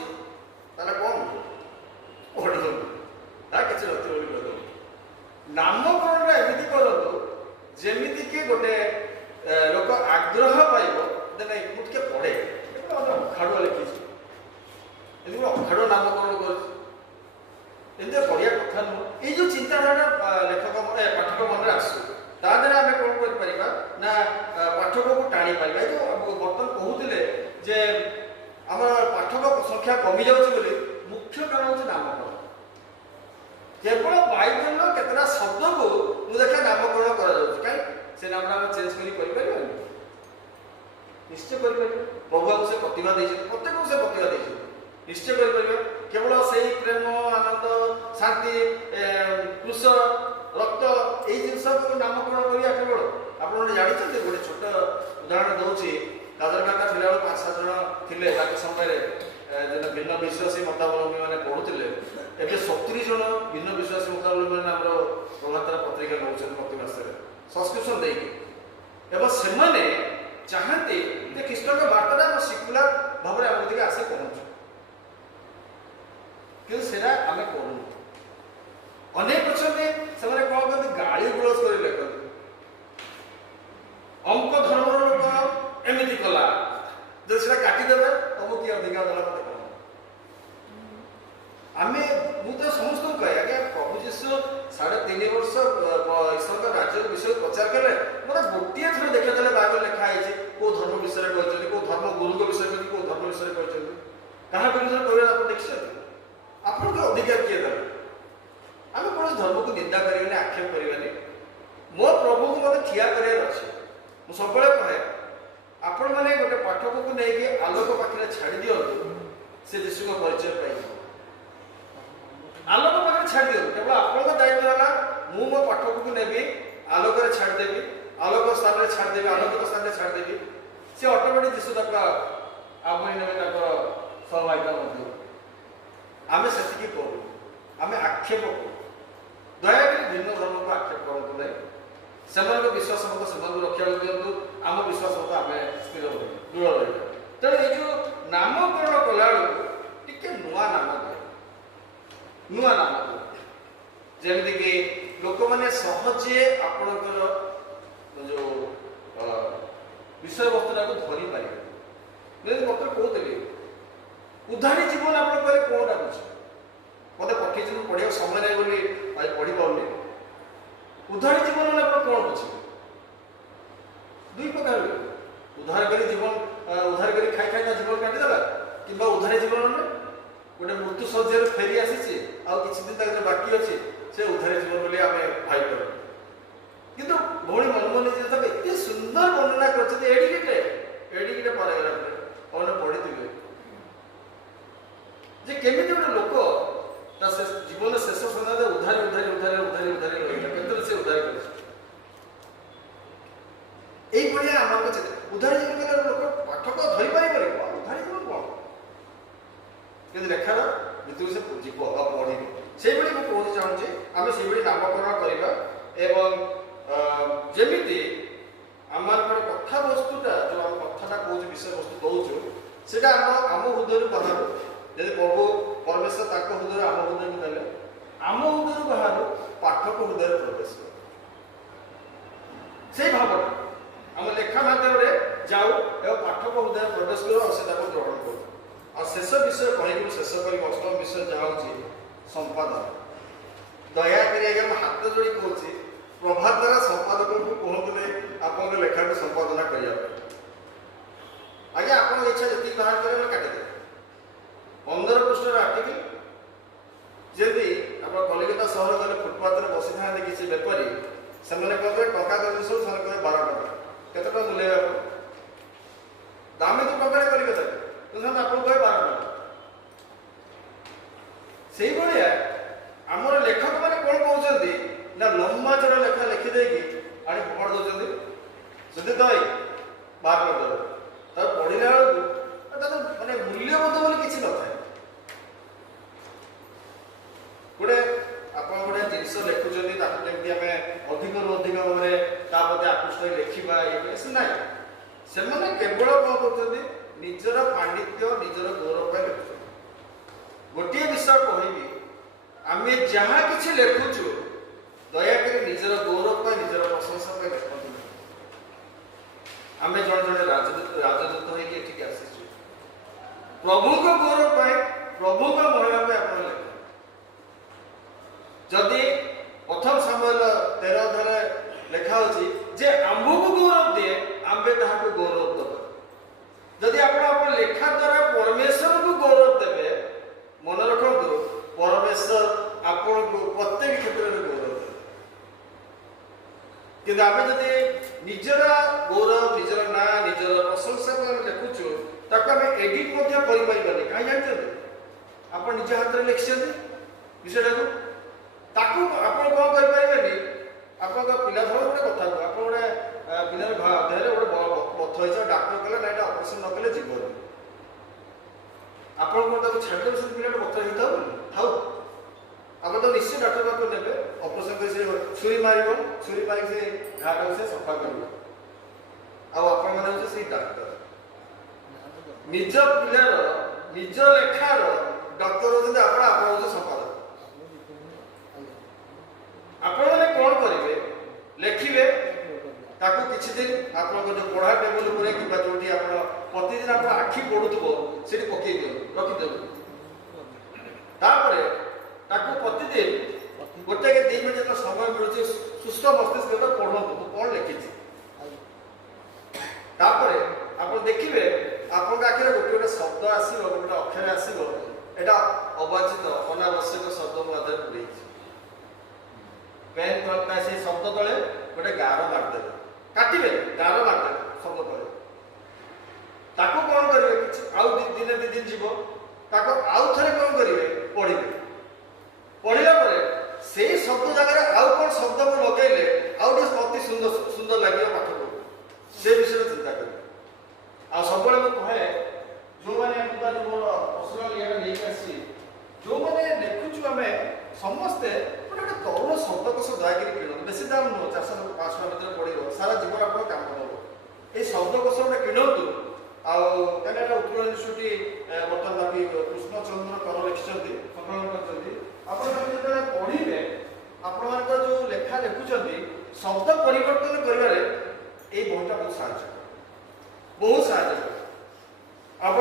कौन पढ़ किसी नथी नामकरण एमती करूँ जमीती कि गोटे लोक आग्रह पाइब नहीं मुझे पढ़े अखाड़ुआ लिखी अखाड़ुआ नामकरण कर पढ़िया कथा नुह ये जो चिंताधारा लेखक पाठक मन आसू ताद्वारा आम कौन कर पाठक को टाणी पार जो बर्तमान कहते जे आम पाठक संख्या कमी जाऊँगी मुख्य कारण हूँ नामकरण केवल बाइबल केतटा शब्द को मुझे देखा नामकरण कहीं नाम चेंज कर निश्चय कर प्रभु से प्रतिभा प्रत्येक से प्रतिभा निश्चय कर केवल से प्रेम आनंद शांति कृष रक्त यही जिन नामकरण करा केवल आप जानते गोटे छोट उदाहरण दूसरी दादर काका थिला 5-7 जन थे समय भिन्न विश्वासी मतावलम्बी मैंने पढ़ुले एवं 70 जन भिन्न विश्वासी मतावलम्बी मैंने प्रभातरा पत्रिका नौ प्रति मास ସବସ୍କ୍ରିପସନ୍ ଦେଇକି ଏବଂ ସେମାନେ ଚାହାନ୍ତି ଯେ ଖ୍ରୀଷ୍ଟଙ୍କ ବାର୍ତ୍ତାଟା ଆମ ସିକୁଲାର ଭାବରେ ଆମ ଦିକେ ଆସି ପହଞ୍ଚୁ, କିନ୍ତୁ ସେଇଟା ଆମେ କରୁନୁ। ଅନେକ ଅଛନ୍ତି ସେମାନେ କ'ଣ କରନ୍ତି, ଗାଳି ଗୁଳଜ କରି ଲେଖନ୍ତି, ଅଙ୍କ ଧର୍ମର ଲୋକ ଏମିତି କଲା, ଯଦି ସେଟା କାଟିଦେବେ ତମକୁ କିଏ ଅଧିକାର ଦେଲା ମତେ କହ। ଆମେ ମୁଁ ତ ସମସ୍ତଙ୍କୁ କହେ, ଆଜ୍ଞା ପ୍ରଭୁ ଯୀଶୁ 3.5 ବର୍ଷ ଈଶ୍ୱରଙ୍କ ରାଜ୍ୟ ବିଷୟରେ ପ୍ରଚାର କଲେ, ମୋତେ ଗୋଟିଏ ଥର ଦେଖାଦେଲେ ବାଇବଲ ଲେଖା ହେଇଛି କୋଉ ଧର୍ମ ବିଷୟରେ କହିଛନ୍ତି, କୋଉ ଧର୍ମ ଗୁରୁଙ୍କ ବିଷୟରେ କହିଛନ୍ତି, କୋଉ ଧର୍ମ ବିଷୟରେ କହିଛନ୍ତି, କାହା ବିରୁଦ୍ଧରେ କହିବା ଆପଣ ଦେଖିଛନ୍ତି? ଆପଣଙ୍କ ଅଧିକାର କିଏ ଦେବେ? ଆମେ କୌଣସି ଧର୍ମକୁ ନିନ୍ଦା କରିବାନି, ଆକ୍ଷେପ କରିବାନି। ମୋ ପ୍ରଭୁଙ୍କୁ ମୋତେ ଠିଆ କରିବାର ଅଛି। ମୁଁ ସବୁବେଳେ କହେ, ଆପଣମାନେ ଗୋଟେ ପାଠକକୁ ନେଇକି ଆଲୋକ ପାଖରେ ଛାଡ଼ି ଦିଅନ୍ତୁ, ସେ ଯୀଶୁଙ୍କ ପରିଚୟ ପାଇଯିବ। ଆଲୋକ ପାଖରେ ଛାଡ଼ି ଦିଅନ୍ତୁ, କେବଳ ଆପଣଙ୍କ ଦାୟିତ୍ୱ ହେଲା ମୁଁ ମୋ ପାଠକକୁ ନେବି, ଆଲୋକରେ ଛାଡ଼ିଦେବି, ଆଲୋକ ସ୍ଥାନରେ ଛାଡ଼ିଦେବି, ଆଲୋକିତ ସ୍ଥାନରେ ଛାଡ଼ିଦେବି, ସେ ଅଟୋମେଟିକ୍ ଯୀଶୁ ତାଙ୍କ ଆପଣେଇ ନେବେ ତାଙ୍କର ସହଭାଗିତା ମଧ୍ୟ। ଆମେ ସେତିକି କରୁ, ଆମେ ଆକ୍ଷେପ କରୁ। ଦୟାକରି ଭିନ୍ନ ଧର୍ମକୁ ଆକ୍ଷେପ କରନ୍ତୁ ନାହିଁ। ସେମାନଙ୍କ ବିଶ୍ୱାସ ମତ ସେମାନଙ୍କୁ ରଖିବାକୁ ଦିଅନ୍ତୁ, ଆମ ବିଶ୍ୱାସ ମତ ଆମେ ସ୍ଥିର ରହିବା, ଦୃଢ଼ ରହିବା। ତେଣୁ ଏଇ ଯେଉଁ ନାମକରଣ କଲାବେଳକୁ ଟିକେ ନୂଆ ନାମ ଦିଅ, ନୂଆ ନାମ ଦିଅ, ଯେମିତିକି ଲୋକମାନେ ସହଜେ ଆପଣଙ୍କର ଯେଉଁ ବିଷୟବସ୍ତୁଟାକୁ ଧରିପାରିବେ। ଯେମିତି ମତେ କହୁଥିଲି ଉଦ୍ଧାରୀ ଜୀବନ ଆପଣ କହିଲେ କୋଉଟା ବୁଝେ? ମତେ ପଠେଇଛନ୍ତି ପଢ଼ିବାକୁ ସମୟ ନାହିଁ ବୋଲି ପଢ଼ିପାରୁନି। ଉଦ୍ଧାରୀ ଜୀବନ ମାନେ ଆପଣ କ'ଣ ବୁଝିବେ? ଦୁଇ ପ୍ରକାର ଲୋକ, ଉଦ୍ଧାର କରି ଜୀବନ ଉଦ୍ଧାର କରି ଖାଇ ଖାଇ ତା ଜୀବନ କାଟିଦେଲା, କିମ୍ବା ଉଦ୍ଧାରୀ ଜୀବନ ମାନେ ଗୋଟେ ମୃତ୍ୟୁ ଶଯ୍ୟାରୁ ଫେରି ଆସିଛି, ଆଉ କିଛି ଦିନ ତାଙ୍କର ବାକି ଅଛି, ସେ ଉଦ୍ଧାରୀ ଜୀବନ ବୋଲି ଆମେ ଭାବିପାରୁ। କିନ୍ତୁ ଭଉଣୀ ମନମୋହନ ଯେ ତାକୁ ଏତେ ସୁନ୍ଦର ବର୍ଣ୍ଣନା କରିଛନ୍ତି, ଏଡ଼ିକିଟେ ପାରାଗ୍ରାଫରେ ଆପଣ ପଢ଼ିଥିବେ ଯେ କେମିତି ଗୋଟେ ଲୋକ ତା ଜୀବନ ଶେଷ ସମୟରେ ଉଦ୍ଧାରି ରହିଲା, କେତେବେଳେ ସେ ଉଦ୍ଧାର କରିଛି। এইভଳିଆ ଆମର ଉଦ୍ଧାର ଜୀବନ ଲୋକ ପାଠକ ଧରିପାରିବନି, ଉଦ୍ଧାର ଜୀବନ କ'ଣ, କିନ୍ତୁ ଲେଖାର ଭିତରୁ ସେ ଯିବ ଆଉ ପଢ଼ିବ। ସେଇଭଳି ମୁଁ କହୁବାକୁ ଚାହୁଁଛି, ଆମେ ସେଇଭଳି ନାମକରଣ କରିବା ଏବଂ ଯେମିତି ଆମମାନଙ୍କର କଥାବସ୍ତୁଟା ଯେଉଁ ଆମେ କଥାଟା କହୁଛୁ, ବିଷୟବସ୍ତୁ କହୁଛୁ, ସେଇଟା ଆମ ହୃଦୟରୁ ବାହାରୁ, ଯଦି ପ୍ରଭୁ ପରମେଶ୍ୱର ତାଙ୍କ ହୃଦୟରୁ ଆମ ହୃଦୟକୁ ଦେଲେ, ଆମ ହୃଦୟରୁ ବାହାରୁ ପାଠକ ହୃଦୟରେ ପ୍ରବେଶ କରେ। ସେଇ ଭାବନା ଆମ ଲେଖା ମାଧ୍ୟମରେ ଯାଉ ଏବଂ ପାଠକ ହୃଦୟରେ ପ୍ରବେଶ କରୁ ଆଉ ସେଟାକୁ ଗ୍ରହଣ କରୁ। ଆଉ ଶେଷ ବିଷୟ କହିକି ଶେଷ କରିବି, ଅଷ୍ଟମ ବିଷୟ ଯାହା ହେଉଛି ସମ୍ପାଦନ। ଦୟାକରି ଆଜ୍ଞା ମୁଁ ହାତ ଯୋଡ଼ି କହୁଛି, ପ୍ରଭାତ ଦ୍ୱାରା ସମ୍ପାଦକଙ୍କୁ କୁହନ୍ତୁ ନାହିଁ ଆପଣଙ୍କ ଲେଖାକୁ ସମ୍ପାଦନା କରିବା ପାଇଁ। ଆଜ୍ଞା ଆପଣଙ୍କ ଇଚ୍ଛା ଯେତିକି ବାହାର କରିବେ କାଟିଦେବେ। 15 ପୃଷ୍ଠର ଆର୍ଟିକଲ, ଯେମିତି ଆପଣ କଲିକତା ସହର ଗଲେ ଫୁଟପାଥରେ ବସିଥାନ୍ତି କିଛି ବେପାରୀ, ସେମାନେ କହିବେ ଟଙ୍କା ଜିନିଷ, ସେମାନେ କହିବେ 12 ଟଙ୍କା। କେତେ ଟଙ୍କା ମୂଲ୍ୟ ଆପଣ? ଦାମୀ ତ ଟଙ୍କାଟେ କଲିକତାରେ, କିନ୍ତୁ ଆପଣ କହିବେ 12 ଟଙ୍କା। ସେଇଭଳିଆ ଆମର ଲେଖକମାନେ କ'ଣ କହୁଛନ୍ତି ନା, ଲମ୍ବା ଚଢ଼ା ଲେଖା ଲେଖିଦେଇକି ଆଣି ଫୋପାଡ଼ି ଦେଉଛନ୍ତି, ଯଦି ତ 12 ଟଙ୍କା। ତାକୁ ପଢ଼ିଲା ବେଳକୁ ତାର ମାନେ ମୂଲ୍ୟବୋଧ ବୋଲି କିଛି ନଥାଏ। ଗୋଟେ ଆପଣ ଗୋଟେ ଜିନିଷ ଲେଖୁଛନ୍ତି, ତାକୁ ଯେମିତି ଆମେ ଅଧିକରୁ ଅଧିକ ଭାବରେ ତା ପ୍ରତି ଆକୃଷ୍ଟ ହୋଇ ଲେଖିବା, ଇଏ ନାହିଁ। ସେମାନେ କେବଳ କ'ଣ କରୁଛନ୍ତି, ନିଜର ପାଣ୍ଡିତ୍ୟ, ନିଜର ଗୌରବ ପାଇଁ ଲେଖୁଛନ୍ତି। ଗୋଟିଏ ବିଷୟ କହିବି, ଆମେ ଯାହା କିଛି ଲେଖୁଛୁ ଦୟାକରି ନିଜର ଗୌରବ ପାଇଁ, ନିଜର ପ୍ରଶଂସା ପାଇଁ ଲେଖନ୍ତୁ। ଆମେ ଜଣେ ଜଣେ ରାଜଦୂତ ହେଇକି ଏଠିକି ଆସିଛୁ, ପ୍ରଭୁଙ୍କ ଗୌରବ ପାଇଁ, ପ୍ରଭୁଙ୍କ ମହିମା ପାଇଁ ଆପଣ ଲେଖନ୍ତୁ। ଯଦି ପ୍ରଥମ ସମୟର 13 ଅଧ୍ୟାୟରେ ଲେଖା ହେଉଛି ଯେ ଆମ୍ଭକୁ ଗୌରବ ଦିଏ, ଆମ୍ଭେ ତାହାକୁ ଗୌରବ ଦେବା। ଯଦି ଆପଣ ଲେଖା ଦ୍ୱାରା ପରମେଶ୍ୱରକୁ ଗୌରବ ଦେବେ, ମନେ ରଖନ୍ତୁ ପରମେଶ୍ୱର ଆପଣଙ୍କୁ ପ୍ରତ୍ୟେକ କ୍ଷେତ୍ରରେ ଗୌରବ ଦେବେ। କିନ୍ତୁ ଆମେ ଯଦି ନିଜର ଗୌରବ, ନିଜର ନାଁ, ନିଜର ପ୍ରଶଂସା ଆମେ ଲେଖୁଛୁ, ତାକୁ ଆମେ ଏଡିଟ୍ ମଧ୍ୟ କରିପାରିବାନି। କାହିଁ ଜାଣିଛନ୍ତି? ଆପଣ ନିଜ ହାତରେ ଲେଖିଛନ୍ତି ବିଷୟଟାକୁ, ତାକୁ ଆପଣ କ'ଣ କରିପାରିବେନି? ଆପଣଙ୍କ ପିଲା ଧର ଗୋଟେ କଥା କୁହ, ଆପଣ ଗୋଟେ ପିଲାର ଦେହରେ ଗୋଟେ ବଥ ହେଇଛି, ଡାକ୍ତର କହିଲେ ନା ଏଇଟା ଅପରେସନ୍ ନ କଲେ ଯିବନି, ଆପଣ କ'ଣ ତାକୁ ଛାଡ଼ିଦେବେ? ସେ ପିଲାଟା ବଥ ହେଇଥାଉ ଥାଉ, आप तो निश्चय डॉक्टर पाक नेबे ऑपरेशन कर से छुरी मारिबो छुरी मारि से घाट से सफा करबो आ आपण माने होचे से डॉक्टर निज पिलार निज लेखार डॉक्टर होचे आपण आपण होचे संपादक आपण माने कोन करिवे लेखिबे ताको किछि दिन आपण को जो पढ़ा टेबल ऊपर कि बा जोटी आपण प्रतिदिन आपण आखि पढुथबो सेठी पकई दियो रखि देबो तापरे ताको प्रतिदिन गोटे के 2 मिनिट समय मिलुचे सुस्थ मस्तिष्क तो पढ़ो तो कोन लिखिछि तापरे आपण देखिबे आपण आखिरे गोटे गोटे शब्द आसीबो गोटे अक्षर आसीबो एटा अवांछित अनावश्यक शब्द मध्य पड़ेछि पेन तळका से शब्द तळे गोटे गारो मार देबे काटिबे गारो मार देबे शब्द तळे ताको कोन करिवे किछि आउ दिने दिन जीवो ताको आउ थरे कोन करिवे पढिबे पढ़िला परे सेही शब्द जगह आउ कोन शब्द को लगाइले आउ टे अति सुंदर सुंदर लागियो पाठ को से विषय चिंता कर आ सबले मैं कहे जो माने पुता जो मोर पर्सनल यार नहीं आसी जो माने देखुछु हमें समस्ते गोटे तरुण शब्दकोश दयागिरी किणु बेसी दाम नो 400-500 भीतर पड़ो सारा जीवन आप काम कर ये शब्दकोश गोटे किणतु आना उत्कल यूनिवर्सिटी बर्तमान कृष्णचंद्र कर लिखिं संकलन कर आप पढ़े आपण जो लेखा लिखुं शब्द परिवर्तन कर बहीटा बहुत साहय आप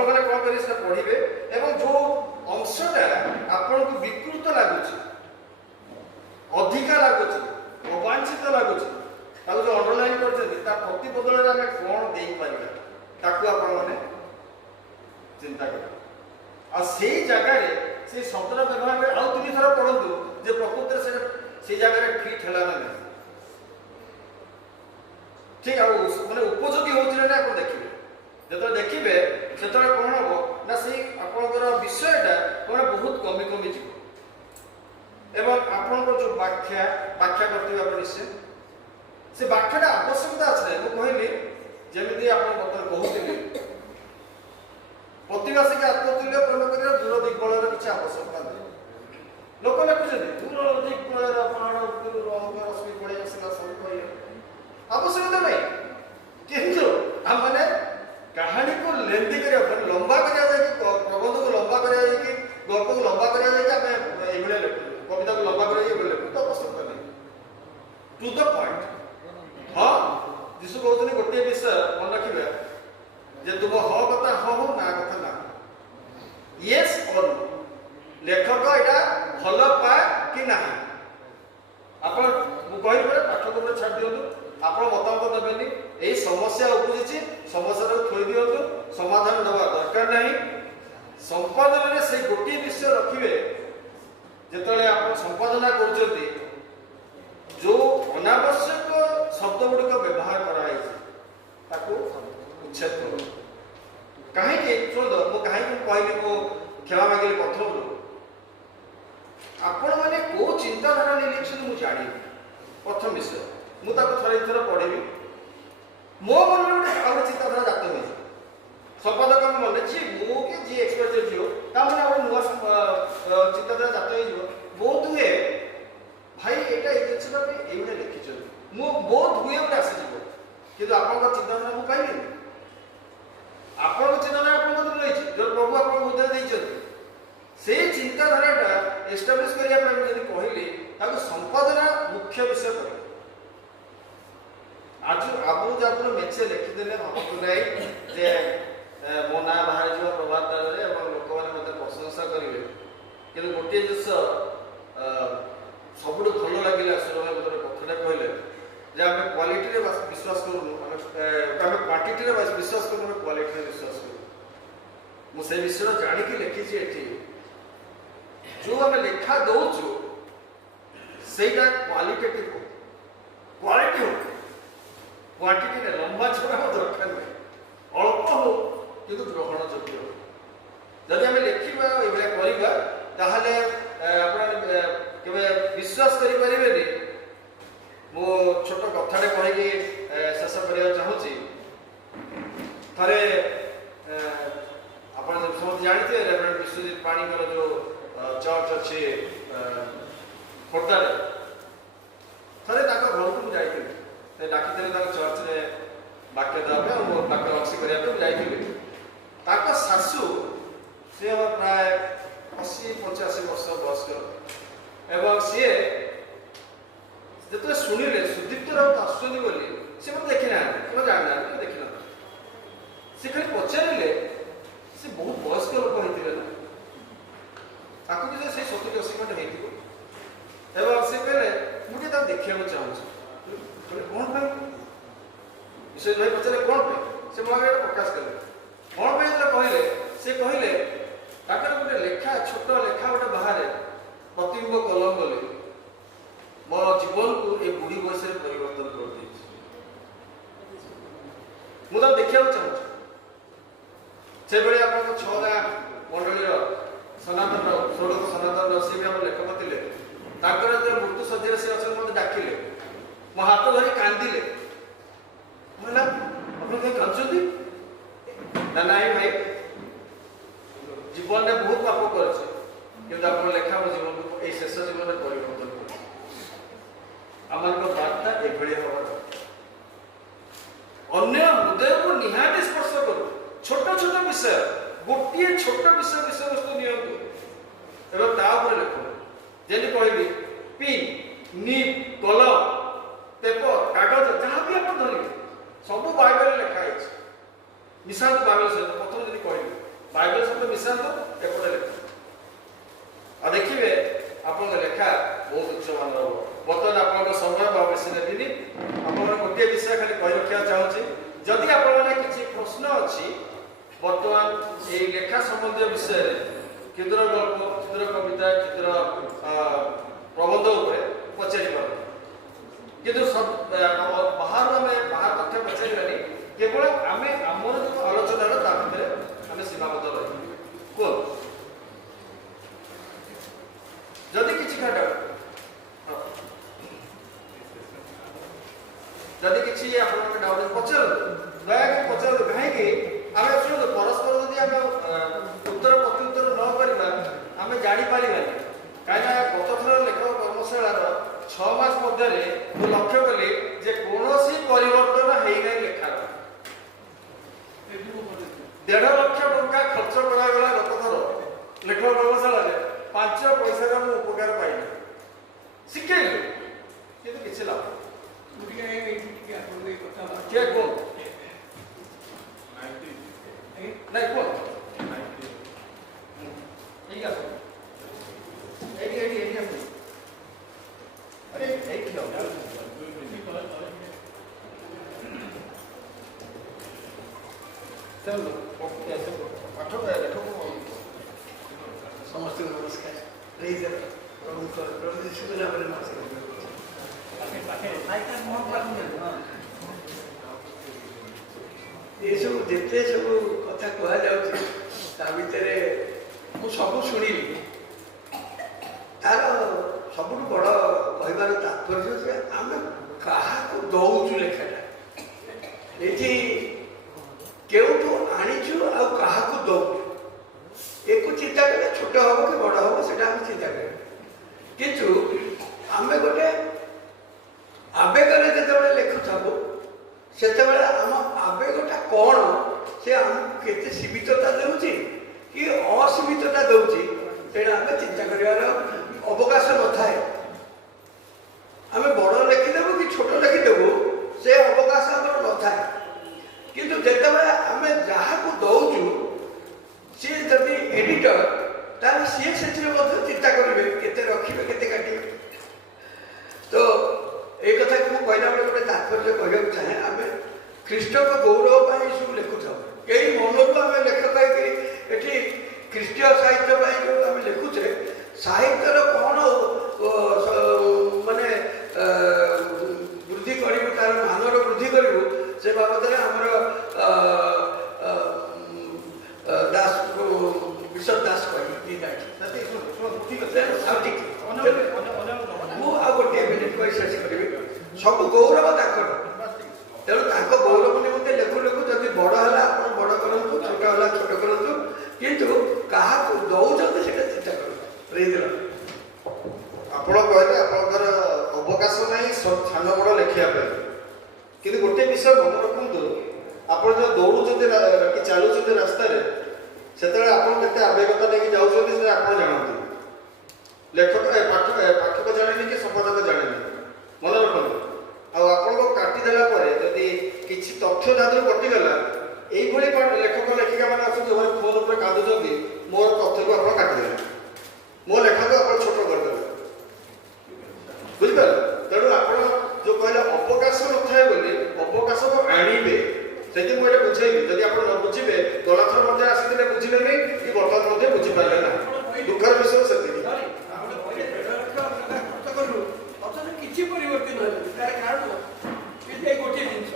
पढ़े एवं जो अंशटा आपन को विकृत लगुच अधिका लगुच अवांछित लगुच जो अंडरलाइन कर प्रतिबदल में आम कौन दे पार चिंता कर से जगह से शब्द व्यवहार में आउ 3 थर पढ़ु जे प्रकृति से जगह फिट है ना ठीक मैंने उपयोगी होते आप देखिए जो देखिए से कौन हम ना से आपंकर विषयटा कौन बहुत कमी कमी जीव एवं आपंकर जो व्याख्या करते निश्चय से व्याख्याटा आवश्यकता अच्छे मुझे कहली जमी आप कहते प्रतिवासी आत्मतुल्य प्रेम कर दूर दिग्बल किसी आवश्यकता नहीं लोक लिखुं दूर दिग्बल पहाड़ रश्मि पड़े आसला सब कह आवश्यकता नहीं किंतु आम मैंने कहानी को लेंदी कर लंबा प्रबंध को लंबा कर गल्प को लंबा कर कविता को लंबा कर लिखु तो आवश्यकता नहीं टू द पॉइंट हाँ जीशु कहते गोटे विषय मन रखिए जे तुम ह कथा ह हो ना कथा ना यस और लेखक एटा भल पाए कि ना आप कही पाठक छाड़ दिंतु आप मतामत देवेनि यही समस्या उपजी समस्या थोड़ी दिंतु समाधान देवा दरकार नहीं संपादन में से गोटे विषय रखिए जिते आप संपादना कर जो अनावश्यक शब्द गुड़िक व्यवहार कराई उच्छेद कर कहीं शुण मुझे कहीं कहली मो क्षमा मांगे प्रथम आपण मैंने कौ चिंताधारा नहीं लिखी मुझे जानी प्रथम विषय मुझे थोड़े थर पढ़ी मो मन में गोटे चिंताधारा जात हो संपादक मन जी मुझे जी एक्सपर्ट जीव मैंने नुआ चिंताधारा जात हो बहुत हुए भाई एटा जिनसा ये लिखी बहुत हुए गोटे आसीज कि आप चिंताधारा मुझे पाइली आपन चिंताधारा आपन रही जो प्रभु आपन मुद्रा देइछन से चिंताधाराटा एस्टाब्लिश करिया पय जदि कहली ताको संपादना मुख्य विषय कर आज आपन जापुर मेचे लिखि देले भाबतु नै जे मो ना बाहर जीव प्रभात रे एवं लोक माने मते प्रशंसा करिवे कि गोटे जिस सबुठ भल लागिला सुरभा मते कथाटा कहले जे आम क्वालिटी रे विश्वास करूँ आम क्वांटिटी रे विश्वास करूँ क्वालिटी रे विश्वास करूँ मुझे विषय जानिक लिखी ये जो आम लेखा दौचु से क्वालिटेटिव हो क्वालिटी हो क्वांटिटी ने लंबा छोड़ा दरकार नहीं अल्प हो कि ग्रहण योग्य हो जदि आम लिखा ये करवा विश्वास करें मो छोट कथाटे कहीकि शेष करने चाहूँगी थे आप समस्त जानते रेवरेंड विश्वजीत पाणीकर जो चर्च अच्छे ଖୋର୍ଦ୍ଧାରେ ଥରେ ତାଙ୍କ ଘରକୁ ମୁଁ ଯାଇଥିଲି, ଡାକିଥିଲେ ତାଙ୍କ ଚର୍ଚ୍ଚରେ ବାକ୍ୟ ଦେବା ପାଇଁ ଆଉ ବାକ୍ୟ ରକ୍ସି କରିବା ପାଇଁ ଯାଇଥିଲି। ତାଙ୍କ ଶାଶୁ ସିଏ ପ୍ରାୟ 80-85 ବର୍ଷ ବୟସ୍କ ଏବଂ ସିଏ ଯେତେବେଳେ ଶୁଣିଲେ ସୁଦୀପ୍ତ ରାଉତ ଆସୁଛନ୍ତି ବୋଲି ସେ ମୋତେ ଦେଖିନାହାନ୍ତି କିମ୍ବା ଜାଣିନାହାନ୍ତି କି ଦେଖିନାହାନ୍ତି, ସେ ଖାଲି ପଚାରିଲେ ସେ ବହୁତ ବୟସ୍କ ଲୋକ ହେଇଥିଲେ ନା, ତାକୁ ବି ସେଇ 70-80 ଖଣ୍ଡେ ହେଇଥିବ ଏବଂ ସେ କହିଲେ ମୁଁ ଟିକେ ତାକୁ ଦେଖିବାକୁ ଚାହୁଁଛି। କ'ଣ ପାଇଁ ବିଶ୍ୱଜିତ ଭାଇ ପଚାରିଲେ କ'ଣ ପାଇଁ, ସେ ମୋ ଆଗରେ ପ୍ରକାଶ କଲେ କ'ଣ ପାଇଁ ଯେତେବେଳେ କହିଲେ ସେ କହିଲେ ତାଙ୍କର ଗୋଟେ ଲେଖା ଛୋଟ ଲେଖା ଗୋଟେ ବାହାରେ ପ୍ରତିବିମ୍ବ କଲମ ବୋଲି ମୋ ଜୀବନକୁ ଏ ବୁଢ଼ୀ ବୟସରେ ପରିବର୍ତ୍ତନ କରିଦେଇଛି, ମୁଁ ତାକୁ ଦେଖିବାକୁ ଚାହୁଁଛି। ସେଭଳି ଆପଣଙ୍କ 6 ଗାଁ ମଣ୍ଡଳୀର ସନାତନ ଷୋଡ଼ଶ ସନାତନ ସେ ବି ଆମର ଲେଖକ ଥିଲେ, ତାଙ୍କର ଯେତେବେଳେ ମୃତ୍ୟୁ ଶଯ୍ୟାରେ ସେ ଅଛନ୍ତି ମୋତେ ଡାକିଲେ, ମୋ ହାତ ଧରି କାନ୍ଦିଲେ, କହିଲା ଆପଣ କାହିଁ କାନ୍ଦୁଛନ୍ତି? ନା ନାଇଁ ଭାଇ ଜୀବନରେ ବହୁତ ପାପ କରିଛି କିନ୍ତୁ ଆପଣ ଲେଖା ମୋ ଜୀବନକୁ ଏଇ ଶେଷ ଜୀବନରେ ପରିବର୍ତ୍ତନ କରିଛି। ଆମମାନଙ୍କ ବାର୍ତ୍ତା ଏଭଳି ହେବା ଦରକାର, ଅନ୍ୟ ହୃଦୟକୁ ନିହାତି ସ୍ପର୍ଶ କରୁ। ଛୋଟ ଛୋଟ ବିଷୟ, ଗୋଟିଏ ଛୋଟ ବିଷୟବସ୍ତୁ ନିଅନ୍ତୁ ଏବଂ ତା ଉପରେ ଲେଖନ୍ତୁ। ଯେମିତି କହିଲି ପିନ୍, ନିବ୍, କଲମ, ପେପର, କାଗଜ ଯାହା ବି ଆପଣ ଧରିବେ ସବୁ ବାଇବେଲରେ ଲେଖା ହେଇଛି, ମିଶାନ୍ତୁ ବାଇବେଲ ସହିତ। ପ୍ରଥମେ ଯଦି କହିବି ବାଇବେଲ ସହିତ ମିଶାନ୍ତୁ, ଏପଟେ ଲେଖନ୍ତୁ ଆଉ ଦେଖିବେ ଆପଣଙ୍କ ଲେଖା ବହୁତ ଉଚ୍ଚମାନର ହେବ। ବର୍ତ୍ତମାନ ଆପଣଙ୍କ ସମୟ ବା ବେଶୀ ନେବିନି, ଆପଣଙ୍କର ଗୋଟିଏ ବିଷୟ ଖାଲି କହି ରଖିବାକୁ ଚାହୁଁଛି। ଯଦି ଆପଣଙ୍କର କିଛି ପ୍ରଶ୍ନ ଅଛି ବର୍ତ୍ତମାନ ଏଇ ଲେଖା ସମ୍ବନ୍ଧୀୟ ବିଷୟରେ, କ୍ଷୁଦ୍ର ଗଳ୍ପ, କ୍ଷୁଦ୍ର କବିତା, କ୍ଷୁଦ୍ର ପ୍ରବନ୍ଧ ଉପରେ ପଚାରି ପାରନ୍ତି, କିନ୍ତୁ ବାହାରୁ ଆମେ ବାହାର ତଥ୍ୟ ପଚାରିବାନି, କେବଳ ଆମେ ଆମର ଯେଉଁ ଆଲୋଚନାର ତା ଭିତରେ ଆମେ ସୀମାବଦ୍ଧ ରହିବୁ। କୁହନ୍ତୁ ଯଦି କିଛି ଖାଟ ଯଦି କିଛି ଆପଣଙ୍କ ଡାଉଟ ପଚାରନ୍ତୁ, ଦୟାକରି ପଚାରନ୍ତୁ। କାହିଁକି ଆମେ ଶୁଣନ୍ତୁ ପରସ୍ପର ଯଦି ଆମେ ଉତ୍ତର ପ୍ରତ୍ୟୁତ୍ତର ନ କରିବା ଆମେ ଜାଣିପାରିବାନି। କାହିଁକିନା ଗତଥର ଲେଖକ କର୍ମଶାଳାର 6 ମାସ ମଧ୍ୟରେ ମୁଁ ଲକ୍ଷ୍ୟ କଲି ଯେ କୌଣସି ପରିବର୍ତ୍ତନ ହେଇନାହିଁ ଲେଖାର। 1.5 ଲକ୍ଷ ଟଙ୍କା ଖର୍ଚ୍ଚ କରାଗଲା ଗତଥର ଲେଖକ କର୍ମଶାଳାରେ, 5 ପଇସାର ମୁଁ ଉପକାର ପାଇଲି। ଶିଖେଇଲି କିନ୍ତୁ କିଛି ଲାଭ କିଏ କୁହ ନାଇଁ କୁହ ଏଇଠି ଆସ, ଏଇଠି ଆସ, ଆରେ ଏଇଠି ପାଠ ଲେଖକ ସମସ୍ତଙ୍କୁ ନମସ୍କାର। ଏସବୁ ଯେତେ ସବୁ କଥା କୁହାଯାଉଛି ତା ଭିତରେ ମୁଁ ସବୁ ଶୁଣିଲି। ତାର ସବୁଠୁ ବଡ଼ କହିବାର ତାତ୍ପର୍ଯ୍ୟ ଯେ ଆମେ କାହାକୁ ଦଉଛୁ ଲେଖାଟା, ଏଠି କେଉଁଠୁ ଆଣିଛୁ ଆଉ କାହାକୁ ଦଉଛୁ ଏକୁ ଚିନ୍ତା କଲେ ଛୋଟ ହବ କି ବଡ଼ ହବ ସେଟା ଆମେ ଚିନ୍ତା କରିବା। କିନ୍ତୁ ଆମେ ଗୋଟେ ଆବେଗରେ ଯେତେବେଳେ ଲେଖୁଥାଉ ସେତେବେଳେ ଆମ ଆବେଗଟା କ'ଣ, ସେ ଆମକୁ କେତେ ସୀମିତତା ଦେଉଛି କି ଅସୀମିତତା ଦେଉଛି ସେଇଟା ଆମେ ଚିନ୍ତା କରିବାର ଅବକାଶ ନଥାଏ। ଆମେ ବଡ଼ ଲେଖିଦେବୁ କି ଛୋଟ ଲେଖିଦେବୁ ସେ ଅବକାଶ ଆମର ନଥାଏ। କିନ୍ତୁ ଯେତେବେଳେ ଆମେ ଯାହାକୁ ଦଉଛୁ ସିଏ ଯଦି ଏଡିଟର ତାହେଲେ ସିଏ ସେଥିରେ ମଧ୍ୟ ଚିନ୍ତା କରିବେ କେତେ ରଖିବେ କେତେ କାଟିବେ। ତ এই কথাকে ମୁଁ କହିଲା ବେଳେ ଗୋଟେ ତାତ୍ପର୍ଯ୍ୟ କହିବାକୁ ଚାହେଁ, ଆମେ ଖ୍ରୀଷ୍ଟଙ୍କ ଗୌରବ ପାଇଁ ଏସବୁ ଲେଖୁଥାଉ। ଏଇ ମନରୁ ଆମେ ଲେଖକ ହେଇକି ଏଠି ଖ୍ରୀଷ୍ଟୀୟ ସାହିତ୍ୟ ପାଇଁ ଯେଉଁ ଆମେ ଲେଖୁଛେ, ସାହିତ୍ୟର କ'ଣ ମାନେ ବୃଦ୍ଧି କରିବୁ, ତାର ମାନର ବୃଦ୍ଧି କରିବୁ, ସେ ବାବଦରେ ଆମର ଦାସ ବିଶ୍ୱ ଦାସ କହିଲେ ଠିକ୍ ଅଛି। ଆଉ ଟିକେ ମୁଁ ଆଉ ଗୋଟିଏ ମିନିଟ୍ କହି ଶେଷ କରିବି। ସବୁ ଗୌରବ ତାଙ୍କର, ତେଣୁ ତାଙ୍କ ଗୌରବ ନିମନ୍ତେ ଲେଖୁ ଲେଖୁ ଯଦି ବଡ଼ ହେଲା ଆପଣ ବଡ଼ କରନ୍ତୁ, ଛୋଟ ହେଲା ଛୋଟ କରନ୍ତୁ, କିନ୍ତୁ କାହାକୁ ଦଉଛନ୍ତି ସେଟା ଚିନ୍ତା କରନ୍ତୁ। ଆପଣ କହିଲେ ସାନ ବଡ଼ ଲେଖିବା ପାଇଁ। କିନ୍ତୁ ଗୋଟେ ବିଷୟ ମନେ ରଖନ୍ତୁ, ଆପଣ ଯେତେବେଳେ ଦୌଡ଼ୁଛନ୍ତି କି ଚାଲୁଛନ୍ତି ରାସ୍ତାରେ, ସେତେବେଳେ ଆପଣ କେତେ ଆବେଗତା ନେଇକି ଯାଉଛନ୍ତି ସେଟା ଆପଣ ଜାଣନ୍ତି। ପାଠକ ଜାଣିନି କି ସମ୍ପାଦକ ଜାଣିନି, ମନେ ରଖନ୍ତୁ। ଆଉ ଆପଣଙ୍କୁ କାଟିଦେଲା ପରେ ଯଦି କିଛି ତଥ୍ୟ ତା ଦେହରୁ କଟିଗଲା, এইଭଳି ଲେଖକ ଲେଖିକା ମାନେ ଅଛନ୍ତି ଯେଉଁମାନେ ଫୋନ୍ ଉପରେ କାନ୍ଦୁଛନ୍ତି, ମୋର ତଥ୍ୟକୁ ଆପଣ କାଟିଦେଲେ, ମୋ ଲେଖାକୁ ଆପଣ ଛୋଟ କରିଦେଲେ, ବୁଝିପାରିଲେ? ତେଣୁ ଆପଣ ଯେଉଁ କହିଲେ ଅବକାଶ ନଥାଏ ବୋଲି, ଅବକାଶକୁ ଆଣିବେ। ସେଠି ମୁଁ ଏଇଟା ବୁଝେଇବି, ଯଦି ଆପଣ ନ ବୁଝିବେ, ଗଲାଥର ମଧ୍ୟ ଆସିଥିଲେ ବୁଝିଲେନି କି ବର୍ତ୍ତମାନ ମଧ୍ୟ ବୁଝିପାରିଲେ ନା। ଦୁଃଖର ବିଷୟ ସେତିକି। କିଛି ପରିବର୍ତ୍ତନ ତାର କାରଣ ଗୋଟିଏ ଜିନିଷ।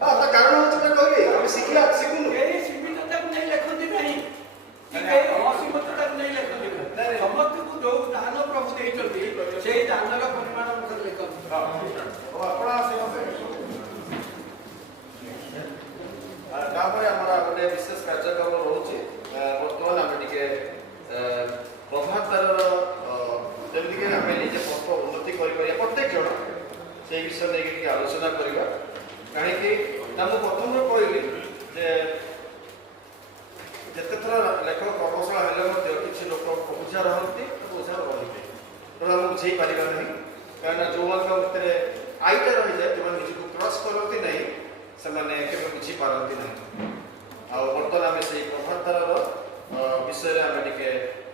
ତା କାରଣ ହଉଛି କହିଲି ଆମେ ଶିଖୁନୁ। କେହି ସୀମିତତାକୁ ନେଇ ଲେଖନ୍ତି ନାହିଁ, କେହି ଅସୀମତାକୁ ନେଇ ଲେଖନ୍ତି ନାହିଁ। ସମସ୍ତଙ୍କୁ ଯୋଉ ଦାନ ପ୍ରଭୁ ଦେଇଛନ୍ତି ସେଇ ଦାନର ପରିମାଣ ଅନୁସାରେ ଲେଖନ୍ତି। ତାପରେ ଆମର ଗୋଟେ ବିଶେଷ କାର୍ଯ୍ୟକ୍ରମ ରହୁଛି। ବର୍ତ୍ତମାନ ଆମେ ଟିକେ ପ୍ରଭାତାର ଯେମିତିକି ଆମେ ନିଜେ ଉନ୍ନତି କରିପାରିବା ପ୍ରତ୍ୟେକ ଜଣ, ସେଇ ବିଷୟ ନେଇକି ଟିକେ ଆଲୋଚନା କରିବା। କାହିଁକି ନା ମୁଁ ପ୍ରଥମରୁ କହିଲି ଯେ ଯେତେ ଥର ଲେଖକ କର୍ମଶାଳା ହେଲେ ମଧ୍ୟ କିଛି ଲୋକ ବୁଝା ରହନ୍ତି, ବୁଝା ରହିବେ, ତେଣୁ ଆମେ ବୁଝେଇ ପାରିବା ନାହିଁ। କାହିଁକିନା ଯେଉଁମାନଙ୍କ ଭିତରେ ଆଇଟା ରହିଯାଏ, ଯେଉଁମାନେ ନିଜକୁ କ୍ରସ୍ କରନ୍ତି ନାହିଁ, ସେମାନେ କେବେ ବୁଝିପାରନ୍ତି ନାହିଁ। ଆଉ ବର୍ତ୍ତମାନ ଆମେ ସେଇ ପ୍ରଭାତାର ବିଷୟରେ ଆମେ ଟିକେ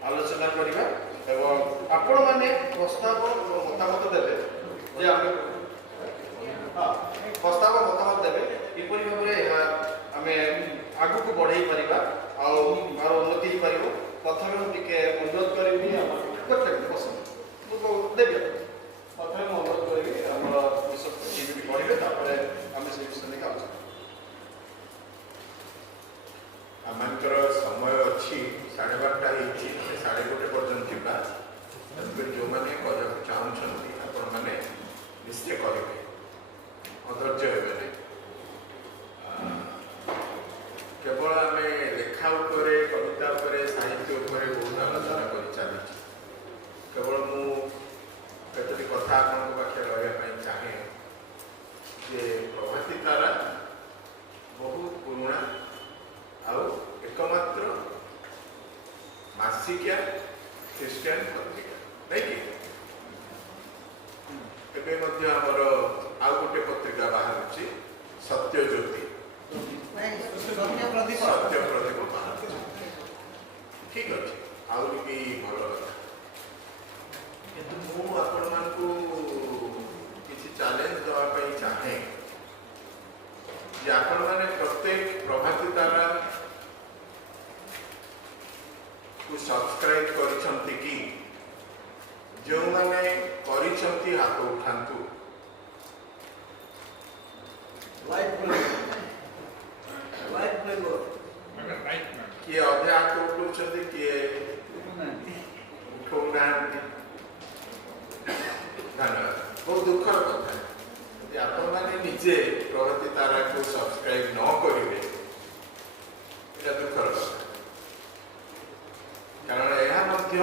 ଆଲୋଚନା କରିବା ଏବଂ ଆପଣମାନେ ପ୍ରସ୍ତାବ ମତାମତ ଦେବେ ଯେ ପ୍ରସ୍ତାବ ମତାମତ ଦେବେ କିପରି ଭାବରେ ଏହା ଆମେ ଆଗକୁ ବଢ଼େଇ ପାରିବା ଆଉ ଆର ଉନ୍ନତି ହେଇପାରିବ। ପ୍ରଥମେ ମୁଁ ଟିକେ ଅନୁରୋଧ କରିବି ଗୋଟେ ମୁଁ ଦେବି ପ୍ରଥମେ ମୁଁ ଅନୁରୋଧ କରିବି ଆମର ବିଷୟ ପଢ଼ିବେ, ତାପରେ ଆମେ ସେ ବିଷୟ ନେଇକି ଆଲୋଚନା। ଆମଙ୍କର ସମୟ ଅଛି, 12:30 ହେଇଛି, 1:30 ପର୍ଯ୍ୟନ୍ତ ଯିବା। ତେଣୁକରି ଯେଉଁମାନେ କହିବାକୁ ଚାହୁଁଛନ୍ତି ଆପଣମାନେ ନିଶ୍ଚୟ କହିବେ, ଅଧୈର୍ଯ୍ୟ ହେବେ ନାହିଁ। କେବଳ ଆମେ ଲେଖା ଉପରେ, କବିତା ଉପରେ, ସାହିତ୍ୟ ଉପରେ ବହୁତ ଆଲୋଚନା କରି ଚାଲିଛୁ। କେବଳ ମୁଁ କେତୋଟି କଥା ଆପଣଙ୍କ ପାଖରେ ରହିବା ପାଇଁ ଚାହେଁ ଯେ ପ୍ରଭାତୀ ତାରା ବହୁତ ପୁରୁଣା ଆଉ ଏକମାତ୍ର ମାସିକିଆ ଖ୍ରୀଷ୍ଟିଆନ ପତ୍ରିକା, ନାଇଁ କି? ଏବେ ମଧ୍ୟ ଆମର ଆଉ ଗୋଟେ ପତ୍ରିକା ବାହାରୁଛି, ସତ୍ୟଜ୍ୟୋତି, ସତ୍ୟପ୍ରଦୀପ ବାହାରୁଛି। ଠିକ ଅଛି, ଆହୁରି ବି ଭଲ କଥା। କିନ୍ତୁ ମୁଁ ଆପଣମାନଙ୍କୁ କିଛି ଚ୍ୟାଲେଞ୍ଜ ଦେବା ପାଇଁ ଚାହେଁ ଯେ ଆପଣମାନେ ପ୍ରତ୍ୟେକ ପ୍ରଭାତୀ ତାରା ସବସ୍କ୍ରାଇବ କରିଛନ୍ତି କି? ଯେଉଁମାନେ କରିଛନ୍ତି ହାତ ଉଠାନ୍ତୁ। କିଏ ଅଧେ ହାତ ଉଠଉଛନ୍ତି, କିଏ ଉଠଉନାହାନ୍ତି। ଧନ୍ୟବାଦ। ବହୁତ ଦୁଃଖର କଥା, ଯଦି ଆପଣମାନେ ନିଜେ ପ୍ରଭାତୀ ତାରାକୁ ସବସ୍କ୍ରାଇବ ନ କରିବେ, ଏଇଟା ଦୁଃଖର କଥା। କାରଣ ଏହା ମଧ୍ୟ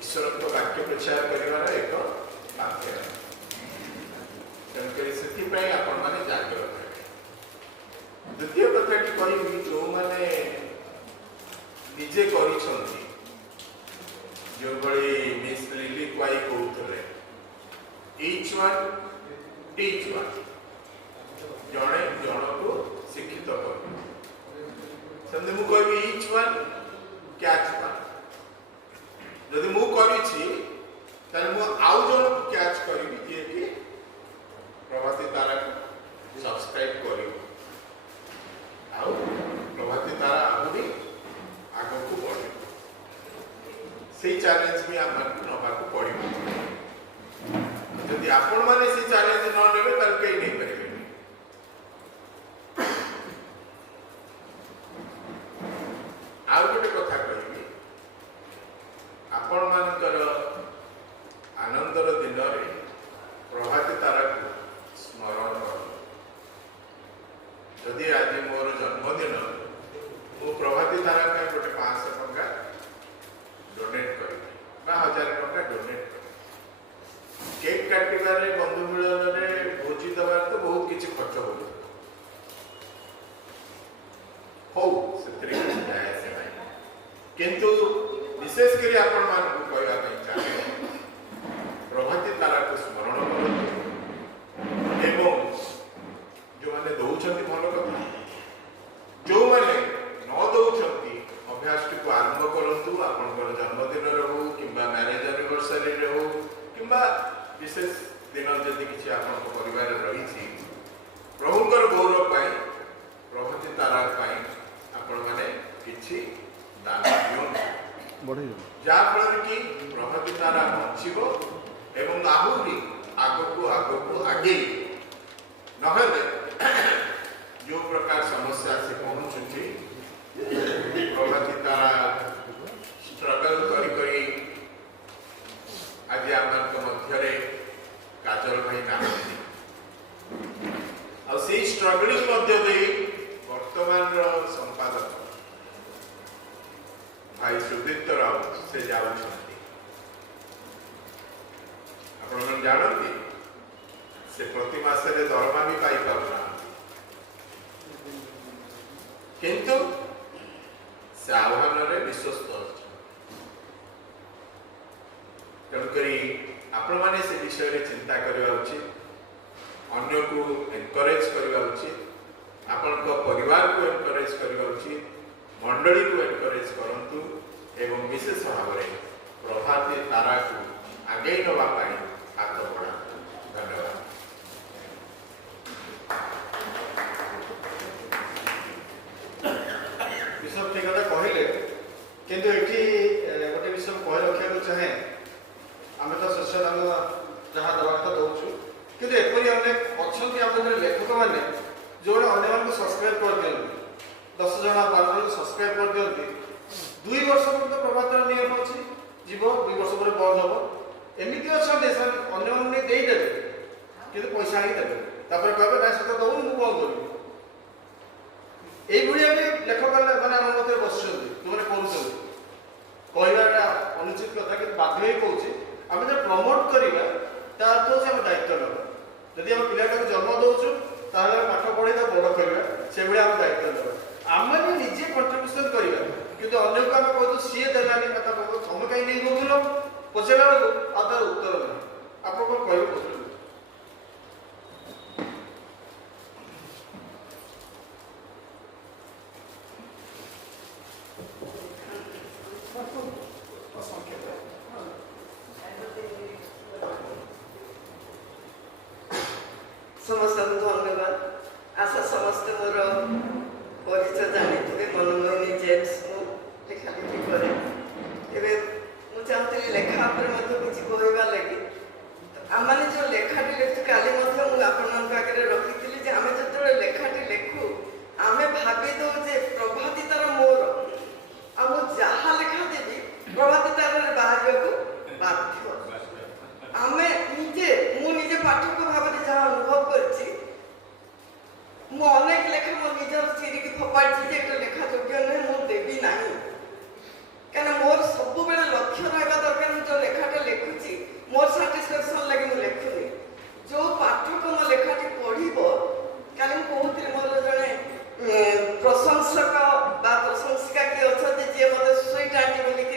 ଈଶ୍ୱରଙ୍କ ବାକ୍ୟ ପ୍ରଚାର କରିବାର ଏକ ମାଧ୍ୟମ। ତେଣୁକରି ସେଥିପାଇଁ ଆପଣମାନେ ଜାଗ୍ରତ ହେବେ। ଦ୍ୱିତୀୟ କଥାଟି କହିବି, ଯେଉଁମାନେ ନିଜେ କରିଛନ୍ତି, ଯେଉଁଭଳି ମିସ୍ ଲିଲି କ୍ୱାଇ କହୁଥିଲେ, each one teach one, ଜଣେ ଜଣକୁ ଶିକ୍ଷିତ କରିବ। ସେମିତି ମୁଁ କହିବି each one catch one। ଯଦି ମୁଁ କରିଛି ତାହେଲେ ମୁଁ ଆଉ ଜଣକୁ କ୍ୟାଚ୍ କରିବି ଯିଏକି ପ୍ରଭାତୀ ତାରାକୁ ସବସ୍କ୍ରାଇବ କରିବ, ଆଉ ପ୍ରଭାତୀ ତାରା ଆହୁରି ଆଗକୁ ବଢ଼ିବ। ସେଇ ଚ୍ୟାଲେଞ୍ଜ ବି ଆମକୁ ନେବାକୁ ପଡ଼ିବ। ଯଦି ଆପଣମାନେ ସେ ଚ୍ୟାଲେଞ୍ଜ ନ ନେବେ ତାହେଲେ କେହି ନେଇପାରିବେନି। ଆଉ ଗୋଟେ କଥା କହିବି, ଆପଣମାନଙ୍କର ଆନନ୍ଦର ଦିନରେ ପ୍ରଭାତୀ ତାରାକୁ ସ୍ମରଣ କରନ୍ତୁ। ଯଦି ଆଜି ମୋର ଜନ୍ମଦିନ, ମୁଁ ପ୍ରଭାତୀ ତାରା ପାଇଁ ଗୋଟେ 500 ଟଙ୍କା ଡୋନେଟ୍ କରିବି ବା 1000 ଟଙ୍କା ଡୋନେଟ୍ କରିବି। କେକ୍ କାଟିବାରେ विशेष करी आपण मानकु कहवा पई चाहे प्रभाती तारा को स्मरण करନ୍ତୁ एवं जो माने दउछंती भलो कथा जो माने न दउछंती अभ्यास को आरंभ करନ୍ତୁ आपनकर जन्मदिन रहू किंबा मैरिज एनिवर्सरी रहू किंबा विशेष दिन जदि किसी आपन परिवार रही प्रभुकर गौरव पाई प्रभाती तारा पाई आपण माने किछि दान दियंतु जहाँफल कि प्रभाती तारा बचिबो एवं आहुरी आगको आगे नहेले जो प्रकार समस्या से पहुँचुची प्रभाती तारा स्ट्रगल करी आज आम मध्य काजल भाई नाहंती आ से स्ट्रगलिंग मध्य दे वर्तमान संपादक भाई सुदीप्त राव से जाऊँगी आपण जानती से प्रति मासरे दरमा भी पाई पाउना किंतु से आह्वान विश्वस्त तेणुकरी आपण मैंने से विषय में चिंता करवा उचित अन्य को एनकरेज करवा उचित आपण परिवार को एनकरेज करवा उचित मंडली को एनकरेज करंतु एवं विशेष भाव में प्रभाती तारा को आगे नवा पाई हाथ बढ़ा धन्यवाद। विषय ठीक कथा कहले किंतु एठी गोटे विषय कह रखा चाहे आम तो शस्य दान जहाँ देवा कथा दौचु किंतु एपरी अनेक अच्छा आम लेखक मैंने जो अन्य सब्सक्राइब कर दिखती 10 जन 12 जन सब्सक्राइब कर दिखती 2 वर्ष पर्यटन प्रभातर नियम अच्छी जीव 2 वर्ष पर बंद हम एमती अच्छा अन्य देदेवे कि पैसा आनी देवे कहे ना से दौन मुझे बंद करी ये लेखक मैंने आम मत बस जो कहवाटा अनुचित कथा कि बाध्य कहे आम जो प्रमोट करवा तार तो आम दायित्व ना जदि आम पिलाटा जन्म दौचु ताहले पाठ पढ़े बड़ करवा से भाई आम दायित्व ना आम भी निजे कंट्रीब्यूशन करवा किंतु अन्य को आम कहूँ सी देलानी तुम कहीं नहीं दौल पचारा बेलू आ तार उत्तर ना आप कौन कह पचार समस्त धन्यवाद आशा समस्त मोर परिचय जानी मनमोहिनी जेम्स लिखालिखि करे मुझे चाहती लेखा किसी कहवा लगी आम मैंने जो लेखाटी लिखु काली आपके रखी आम जो लेखाटी लिखु आम भावी दौ प्रभाती तार मोर आ जहाँ लेखा देवी प्रभाती तार बाहर को बाध्य आम निजे पाठक भाव में जहाँ अनुभव कर अनेक लेखा मो निजर चिरिकी फोपाड़ी लेखा योग्य नुहे मुझे देवी ना क्या मोर सब लक्ष्य रहा दरकार जो लेखाटा लिखुची मोर साटिस्फैक्शन लगे मुझे लिखुनी जो पाठक मो लेखाटी पढ़ो क्या कहती मोर जड़े प्रशंसक प्रशंसिका किए अच्छा जी मत स्वीट आंटी बोलिक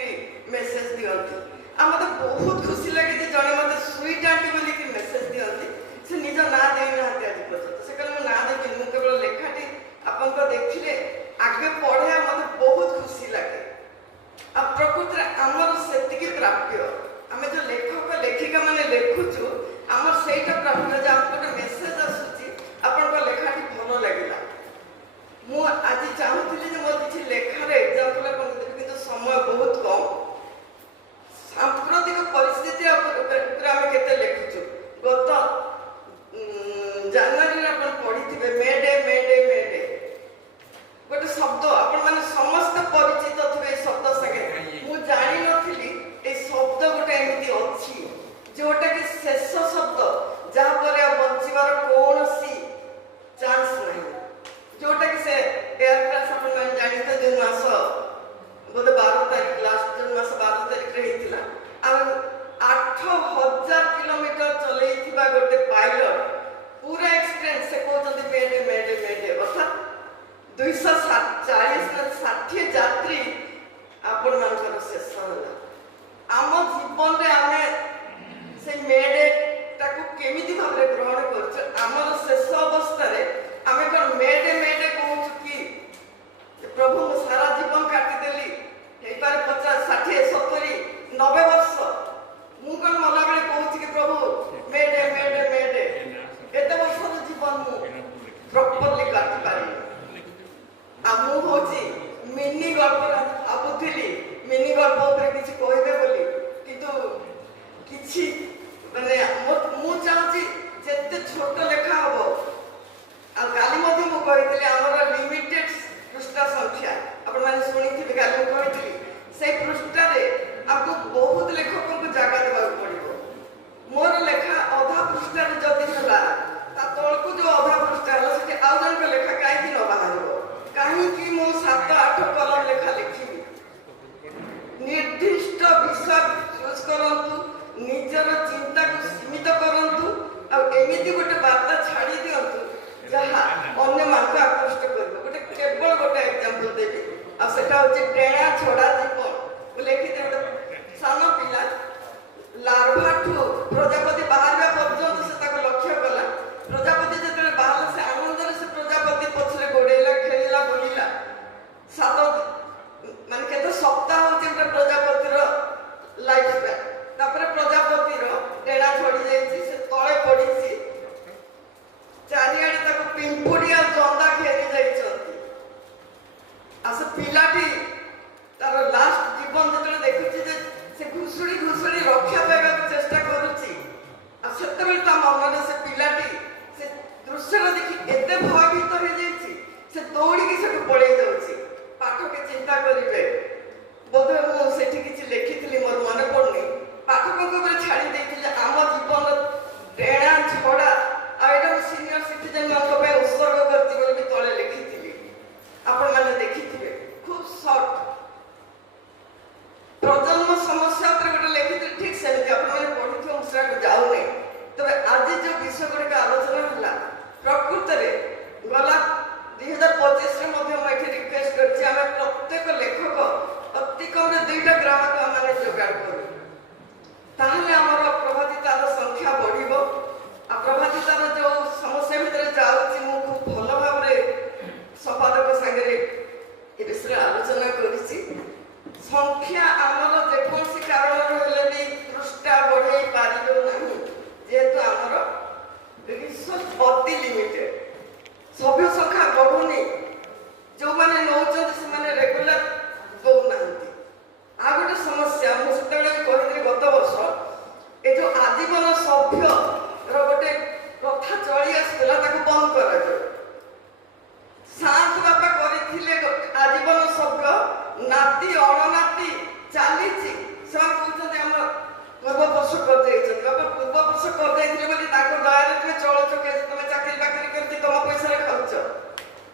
मेसेज दिखती आ मत बहुत खुशी लगे जड़े मत स्वीट आंटी बोलिक मेसेज दिखती से निज ना देना आज पर्यटन से कहले ना देवी मुझे केवल लेखाटी आपन देखिले आगे पढ़े मत बहुत खुशी लगे आ प्रकृति आमर से प्राप्य आम जो लेखक लेखिका मैंने लिखुचु आमर से प्राप्य जो आम गोटे मेसेज आसूची आपण लेखाटी भल लगे मु आज चाहूली मोर किसी लेखार एग्जाम्पल कि समय बहुत कम सांप्रतिक परिस्थिति आम के लिखुचु गत जानुरी पढ़ी मे डे गोटे शब्द आपण मैंने समस्त परिचित थे शब्द संगे मुझे जानी नी शब्द କରନ୍ତୁ, ନିଜର ଚିନ୍ତାକୁ ସୀମିତ କରନ୍ତୁ ଆଉ ଏମିତି ଗୋଟେ ବାର୍ତ୍ତା ଛାଡ଼ି ଦିଅନ୍ତୁ ଯାହା ଅନ୍ୟମାନଙ୍କୁ ଆକୃଷ୍ଟ କରିବ। କେବଳ ଗୋଟେ ଏକ୍ସାମ୍ପଲ ଦେବି, ଆଉ ସେଟା ହଉଛି ଡେଣା ଛଡ଼ା ଜୀବନ। ମୁଁ ଲେଖିଥିଲି ଗୋଟେ ସାନ ପିଲା ଲାର୍ଭାଠୁ ପ୍ରଜାପତି ବାହାରିବା ପର୍ଯ୍ୟନ୍ତ ସେ ତାକୁ ଲକ୍ଷ୍ୟ କଲା। ପ୍ରଜାପତି ଯେତେବେଳେ ବାହାରିଲା ସେ ଆନନ୍ଦରେ ସେ ପ୍ରଜାପତି ପଛରେ ଗୋଡ଼େଇଲା, ଖେଳିଲା, ବୁଲିଲା। ମାନେ କେତେ ସପ୍ତାହ ହଉଛି ଗୋଟେ ପ୍ରଜାପତିର ଲାଇଫ ସ୍ପାନ୍। ତାପରେ ପ୍ରଜାପତିର ଡେଣା ଝଡ଼ି ଯାଇଛି, ସେ ତଳେ ପଡ଼ିଛି, ଚାରିଆଡ଼େ ତାକୁ ପିମ୍ପୁଡ଼ି ଆଉ ଜନ୍ଦା ଘେରି ଯାଇଛନ୍ତି। ଆଉ ସେ ପିଲାଟି ତାର ଲାଷ୍ଟ ଜୀବନ ଯେତେବେଳେ ଦେଖୁଛି ଯେ ସେ ଘୁଷୁଡ଼ି ଘୁଷୁଡ଼ି ରକ୍ଷା ପାଇବାକୁ ଚେଷ୍ଟା କରୁଛି, ଆଉ ସେତେବେଳେ ତା ମନରେ ସେ ପିଲାଟି ସେ ଦୃଶ୍ୟଟା ଦେଖି ଏତେ ଭୟଭୀତ ହେଇଯାଇଛି ସେ ଦୌଡ଼ିକି ସେଠୁ ପଳେଇ ଯାଉଛି। ପାଠକେ ଚିନ୍ତା କରିବେ, ବୋଧହୁଏ ମୁଁ ସେଠି କିଛି ଲେଖିଥିଲି, ମୋର ମନେ ପଡୁନି, ପାଠକଙ୍କ ଉପରେ ଛାଡ଼ି ଦେଇଥିଲି ଆମ ଜୀବନ ଡେଣା ଝଡ଼ା। ଆଉ ଏଇଟା ମୁଁ ସିନିୟର ସିଟିଜେନ ମାନଙ୍କ ପାଇଁ ଉତ୍ସର୍ଗ କରିଛି ବୋଲି ବି ତଳେ ଲେଖିଥିଲି, ଆପଣମାନେ ଦେଖିଥିବେ। ଖୁବ ସର୍ଟ ପ୍ରଜନ୍ମ ସମସ୍ୟା ଉପରେ ଗୋଟେ ଲେଖିଥିଲି, ଠିକ ସେମିତି ଆପଣମାନେ ପଢିଥିବେ, ମୁଁ ସେଟାକୁ ଯାଉନି। ତେବେ ଆଜି ଯୋଉ ବିଷୟ ଗୁଡ଼ିକ ଆଲୋଚନା ହେଲା, ପ୍ରକୃତରେ ଗଲା 2025ରେ ମଧ୍ୟ ମୁଁ ଏଠି ରିକ୍ୱେଷ୍ଟ କରିଛି ଆମେ ପ୍ରତ୍ୟେକ ଲେଖକ ଅତି କମରେ 2ଟା ଗ୍ରାହକ ଆମେ ଯୋଗାଡ଼ କରୁ, ତାହେଲେ ଆମର ପ୍ରଭାତିତାର ସଂଖ୍ୟା ବଢ଼ିବ। ଆଉ ପ୍ରଭାତିତାର ଯୋଉ ସମସ୍ୟା ଭିତରେ ଯାଉଛି, ମୁଁ ଖୁବ ଭଲ ଭାବରେ ସମ୍ପାଦକ ସାଙ୍ଗରେ ଏ ବିଷୟରେ ଆଲୋଚନା କରିଛି। ସଂଖ୍ୟା ଆମର ଯେକୌଣସି କାରଣରୁ ହେଲେ ବି ପୃଷ୍ଠା ବଢ଼େଇ ପାରିବ ନାହିଁ, ଯେହେତୁ ଆମର ରିସୋର୍ସ ଅତି ଲିମିଟେଡ। ସଭ୍ୟ ସଂଖ୍ୟା ବଢ଼ୁନି, ଯୋଉମାନେ ନେଉଛନ୍ତି ସେମାନେ ରେଗୁଲାର ଦଉନାହାନ୍ତି। ଆଉ ଗୋଟେ ସମସ୍ୟା ମୁଁ ସେତେବେଳେ ବି କହିଥିଲି ଗତ ବର୍ଷ, ଏ ଯୋଉ ଆଜୀବନ ସଭ୍ୟର ଗୋଟେ ପ୍ରଥା ଚଳି ଆସୁଥିଲା ତାକୁ ବନ୍ଦ କରାଯାଉ। ସାନ୍ତ ବାପା କରିଥିଲେ ଆଜୀବନ ସଭ୍ୟ, ନାତି ଅଣନାତି ଚାଲିଛି, ସେମାନେ କହୁଛନ୍ତି ଆମର ପୂର୍ବପୁରୁଷ କରିଦେଇଛନ୍ତି। ବାପା ପୂର୍ବପୁରୁଷ କରିଦେଇଥିଲେ ବୋଲି ତାଙ୍କ ଦୟାରେ ତୁମେ ଚଳୁଛ, ତମେ ଚାକିରି ବାକିରି କରିକି ତମ ପଇସାରେ ଖାଉଛ,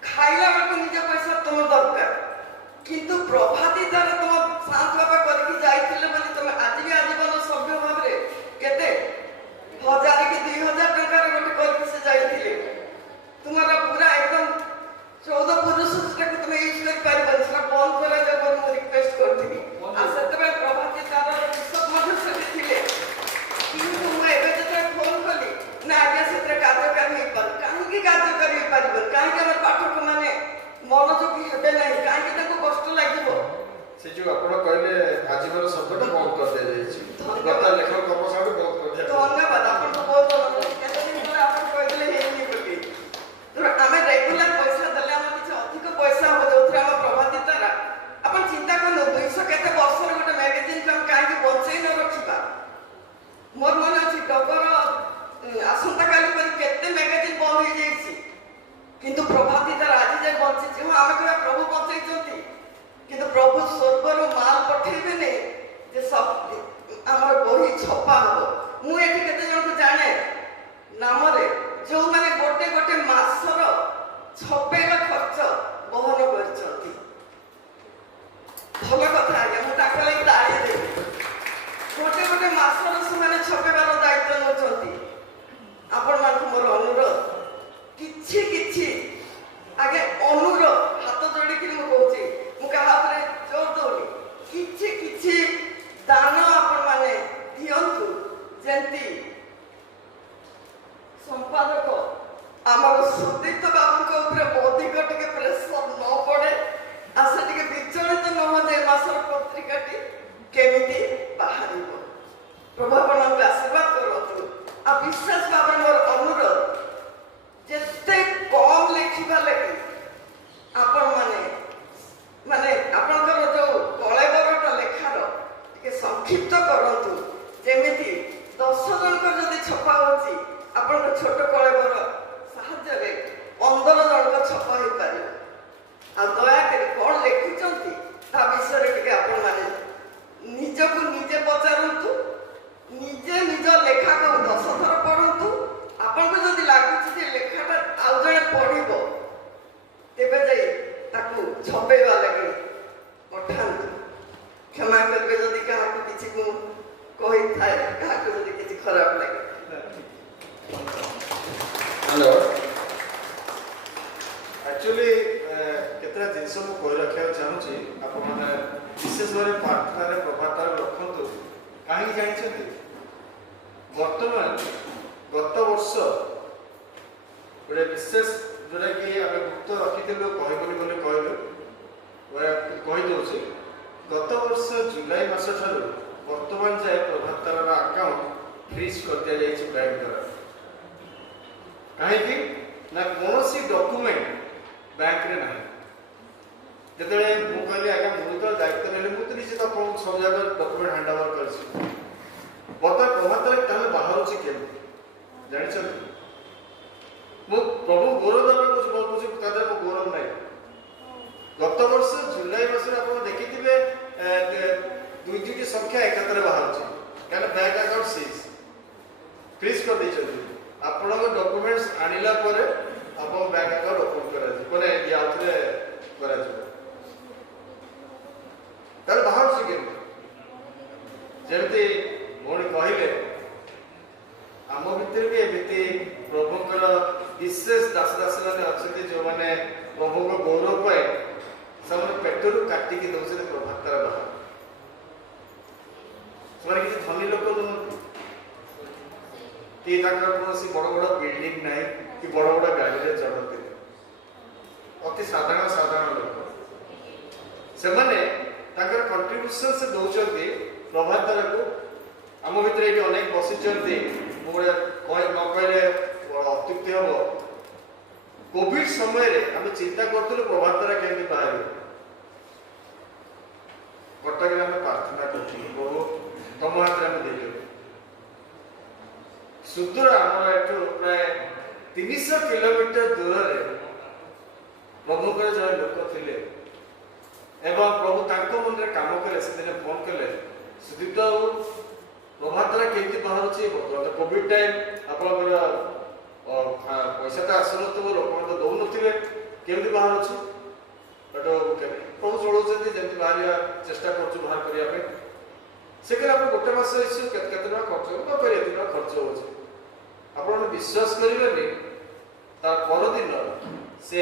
ଖାଇଲା ବେଳକୁ ନିଜ ପଇସା ତମ ଦରକାର। କିନ୍ତୁ ପ୍ରଭାତିତାରେ ତମ ସାନ୍ତ ବାପା କରିକି ଯାଇଥିଲେ ବୋଲି ତମେ ଆଜି ବି ଆଜୀବନ ସଭ୍ୟ ଭାବରେ କେତେ 1000 କି 2000 ଟଙ୍କାର ଗୋଟେ କରିକି ସେ ଯାଇଥିଲେ। ତୁମର ପୁରା ଏକଦମ 14 ପୁରୁଷ ସେଟାକୁ ତୁମେ ୟୁଜ କରିପାରିବନି, ସେଟା ବନ୍ଦ କରାଯାଉ ବୋଲି ମୁଁ ରିକ୍ୱେଷ୍ଟ କରିଥିଲି। ଆଉ ସେତେବେଳେ ପ୍ରଭାତିତାର କୃଷକ ମଧ୍ୟ ସେଠି ଥିଲେ। କିନ୍ତୁ ମୁଁ ଏବେ ଯେତେବେଳେ ଫୋନ କଲି ନା ଆଜ୍ଞା ସେଥିରେ କାର୍ଯ୍ୟକାରୀ ହେଇପାରୁ, କାହିଁକି କାର୍ଯ୍ୟକାରୀ ହେଇପାରିବନି? କାହିଁକି ଆମ ପାଠକ ମାନେ ମନୋଯୋଗୀ ହେବେ ନାହିଁ? କାହିଁକି ତାଙ୍କୁ କଷ୍ଟ ଲାଗିବ? ସେ ଯୋଉ ଆପଣ କହିଲେ ଆଜୀବନ ଶବ୍ଦଟା ବନ୍ଦ କରିଦିଆଯାଇଛି, ଗତ ଲେଖକ କର୍ମଶାଳାରେ ବନ୍ଦ କରିଦିଆଯାଇଛି। ଧନ୍ୟବାଦ, ଆପଣଙ୍କୁ ବହୁତ ଧନ୍ୟବାଦ। କେତେ ଦିନ ପରେ ଆପଣ କହିଦେଲେ ହେଇନି ବୋଲି। ଆମେ ରେଗୁଲାର ପଇସା ଦେଲେ ଆମର କିଛି ଅଧିକ ପଇସା ହବ, ଯୋଉଥିରେ ଆମ ପ୍ରଭାତିତାରା ଆପଣ ଚିନ୍ତା କରନ୍ତୁ 200 କେତେ ବର୍ଷର ଗୋଟେ ମ୍ୟାଗାଜିନକୁ ଆମେ କାହିଁକି ବଞ୍ଚେଇ ନ ରଖିବା? ମୋର ମନେ ଅଛି ଡଗର ଆସନ୍ତାକାଲି ପରେ କେତେ ମ୍ୟାଗାଜିନ ବନ୍ଦ ହେଇଯାଇଛି, କିନ୍ତୁ ପ୍ରଭାତିତାରା ଆଜି ଯାଏ ବଞ୍ଚିଛି। ହଁ ଆମେ କହିବା ପ୍ରଭୁ ବଞ୍ଚେଇଛନ୍ତି, କିନ୍ତୁ ପ୍ରଭୁ ସ୍ୱର୍ଗରୁ ମାଲ ପଠେଇବେନି ଯେ ଆମର ବହି ଛପା ହବ। ମୁଁ ଏଠି କେତେ ଜଣଙ୍କୁ ଜାଣେ ନାମରେ ଯୋଉମାନେ ଗୋଟେ ଗୋଟେ ମାସର ଛପେଇବା ଖର୍ଚ୍ଚ ବହନ କରିଛନ୍ତି। ଭଲ କଥା ଆଜ୍ଞା, ମୁଁ ତାଙ୍କ ଲାଗି ତାଳି ଦେବି। ଗୋଟେ ଗୋଟେ ମାସର ସେମାନେ ଛପେଇବାର ଦାୟିତ୍ୱ ନେଉଛନ୍ତି। ଆପଣମାନଙ୍କୁ ମୋର ଅନୁରୋଧ, କିଛି କିଛି ଆଜ୍ଞା ଅନୁରୋଧ ହାତ ଯୋଡ଼ିକି ମୁଁ କହୁଛି, ମୁଁ କାହା ଉପରେ ଜୋର ଦଉନି, କିଛି କିଛି ଦାନ ଆପଣମାନେ ଦିଅନ୍ତୁ, ଯେମିତି ସମ୍ପାଦକ ଆମର ସୁଦୀପ୍ତ ବାବୁଙ୍କ ଉପରେ ଅଧିକ ଟିକେ ପ୍ରେସର ନ ପଡେ, ଆଉ ସେ ଟିକେ ବିଚଳିତ ନ ହୁଅନ୍ତି ଏ ମାସର ପତ୍ରିକାଟି କେମିତି ବାହାରିବ। ପ୍ରଭୁ ଆପଣଙ୍କୁ ଆଶୀର୍ବାଦ କରନ୍ତୁ। ଆଉ ବିଶେଷ ଭାବରେ ମୋର ଅନୁରୋଧ, ଯେତେ କମ୍ ଲେଖିବା ଲାଗି ଆପଣମାନେ ଆପଣଙ୍କର ଯୋଉ କଳେବରଟା ଲେଖାର ଟିକେ ସଂକ୍ଷିପ୍ତ କରନ୍ତୁ, ଯେମିତି 10 ଜଣଙ୍କର ଯଦି ଛପା ହଉଛି ଆପଣଙ୍କ ଛୋଟ କଳେବର ସାହାଯ୍ୟରେ 15 ଜଣଙ୍କ ଛପା ହେଇପାରିବ। ଆଉ ଦୟାକରି କଣ ଲେଖୁଛନ୍ତି ତା ବିଷୟରେ ଟିକେ ଆପଣମାନେ ନିଜକୁ ନିଜେ ପଚାରନ୍ତୁ, ନିଜେ ନିଜ ଲେଖାକୁ 10 ଥର ପଢନ୍ତୁ। ଆପଣଙ୍କୁ ଯଦି ଲାଗୁଛି ଯେ ଲେଖାଟା ଆଉ ଜଣେ ପଢିବ, ତେବେ ଯାଇ ତାକୁ ଛପେଇବା ଲାଗି ପଠାନ୍ତୁ। କ୍ଷମା କରିବେ ଯଦି କାହାକୁ କିଛି ମୁଁ ଥାଏ କାହାକୁ ଯଦି କିଛି ଖରାପ ଲାଗେ। ଧନ୍ୟବାଦ। ଆକ୍ଚୁଆଲି କେତେଟା ଜିନିଷ ମୁଁ କହି ରଖିବାକୁ ଚାହୁଁଛି, ଆପଣମାନେ ବିଶେଷ ଭାବରେ ପ୍ରାର୍ଥନାରେ ପ୍ରଭାତର ରଖନ୍ତୁ। କାହିଁକି ଜାଣିଛନ୍ତି, ବର୍ତ୍ତମାନ ଗତ ବର୍ଷ ଗୋଟେ ବିଶେଷ ଯୋଉଟାକି ଆମେ ଗୁପ୍ତ ରଖିଥିଲୁ କହିବୁନି ବୋଲି କହିଲୁ, କହିଦେଉଛି। ଗତ ବର୍ଷ ଜୁଲାଇ ମାସ ଠାରୁ ବର୍ତ୍ତମାନ ଯାଏ ପ୍ରଭାତର ଆକାଉଣ୍ଟ ଫ୍ରିଜ୍ କରିଦିଆଯାଇଛି ବ୍ୟାଙ୍କ ଦ୍ୱାରା। କାହିଁକି ନା କୌଣସି ଡକୁମେଣ୍ଟ ବ୍ୟାଙ୍କରେ ନାହିଁ। ଯେତେବେଳେ ମୁଁ କହିଲି ଆଜ୍ଞା ମୁଁ ତ ଦାୟିତ୍ୱ ନେଲି, ମୁଁ ତ ନିଜେ ତ ଆପଣଙ୍କୁ ସବୁ ଜାଗା ଡକୁମେଣ୍ଟ ହ୍ୟାଣ୍ଡ ଓଭର କରିଛି। ବର୍ତ୍ତମାନ ପ୍ରଭାତରେ ତାହେଲେ ବାହାରୁଛି କେମିତି ଜାଣିଛନ୍ତି? ମୁଁ ପ୍ରଭୁ ଗୌରବ ଦେବାକୁ କହୁଛି, ତା ଦେହରେ ମୋ ଗୌରବ ନାହିଁ। ଗତ ବର୍ଷ ଜୁଲାଇ ମାସରେ ଆପଣ ଦେଖିଥିବେ 2ଟି ସଂଖ୍ୟା ଏକାଥରେ ବାହାରୁଛି, କାରଣ ବ୍ୟାଙ୍କ ଆକାଉଣ୍ଟ ଫ୍ରିଜ୍ କରିଦେଇଛନ୍ତି। ଆପଣଙ୍କ ଡକୁମେଣ୍ଟସ ଆଣିଲା ପରେ ଆପଣ ବ୍ୟାଙ୍କ ଆକାଉଣ୍ଟ ଓପନ କରାଯିବ, ମାନେ ଆଉଥରେ କରାଯିବ। ତାହେଲେ ବାହାରୁଛି କେମିତି? ଯେମିତି ଭଉଣୀ କହିଲେ, ଆମ ଭିତରେ ବି ଏମିତି ପ୍ରଭୁଙ୍କର ବିଶେଷ ଦାସ ଦାସୀମାନେ ଅଛନ୍ତି ଯେଉଁମାନେ ପ୍ରଭୁଙ୍କ ଗୌରବ ପାଇଁ ସେମାନେ ପେଟରୁ କାଟିକି ଦଉଛନ୍ତି ପ୍ରଭାତର ବାହାର। ସେମାନେ କିଛି ଧନୀ ଲୋକ ନୁହନ୍ତି, କି ତାଙ୍କର କୌଣସି ବଡ଼ ବଡ଼ ବିଲ୍ଡିଂ ନାହିଁ, କି ବଡ଼ ବଡ଼ ଗାଡ଼ିରେ ଚଢ଼ନ୍ତି। ଅତି ସାଧାରଣ ସାଧାରଣ ଲୋକ ସେମାନେ ତାଙ୍କର କଣ୍ଟ୍ରିବ୍ୟୁସନ ସେ ଦଉଛନ୍ତି ପ୍ରଭାତରକୁ। ଆମ ଭିତରେ ଏଠି ଅନେକ ବସିଛନ୍ତି, ମୁଁ ଗୋଟେ ନ କହିଲେ ଅତ୍ୟୁକ୍ତି ହବ। କୋଭିଡ ସମୟରେ ଆମେ ଚିନ୍ତା କରୁଥିଲୁ ପ୍ରଭାତରା କେମିତି ବାହାରିବ। କଟକରେ ଆମେ ପ୍ରାର୍ଥନା କରୁଥିଲୁ, ପ୍ରଭୁ ତମ ହାତରେ ଆମେ ଦେଇଦେବୁ। ସୁଦୂର ଆମର ଏଠୁ ପ୍ରାୟ 300 କିଲୋମିଟର ଦୂରରେ ପ୍ରଭୁଙ୍କର ଜଣେ ଲୋକ ଥିଲେ ଏବଂ ପ୍ରଭୁ ତାଙ୍କ ମନରେ କାମ କଲେ। ସେଦିନ ଫୋନ କଲେ, ସୁଦୀପ୍ତ ବାବୁ ପ୍ରଭାତରା କେମିତି ବାହାରୁଛି? ବର୍ତ୍ତମାନ କୋଭିଡ ଟାଇମ୍, ଆପଣଙ୍କର ପଇସା ତ ଆସୁନଥିବ, ଲୋକମାନେ ତ ଦଉନଥିବେ, କେମିତି ବାହାରୁଛି? ପ୍ରଭୁ ଚଳଉଛନ୍ତି, ଯେମିତି ବାହାରିବା ଚେଷ୍ଟା କରୁଛୁ ବାହାର କରିବା ପାଇଁ। ସେ କହିଲେ ଆପଣ ଗୋଟେ ମାସ ହେଇଛୁ, କେତେ ଟଙ୍କା ଖର୍ଚ୍ଚ ନ କରି ଏତେ ଟଙ୍କା ଖର୍ଚ୍ଚ ହେଉଛି। ଆପଣ ବିଶ୍ୱାସ କରିବେନି, ତା ପରଦିନ ସେ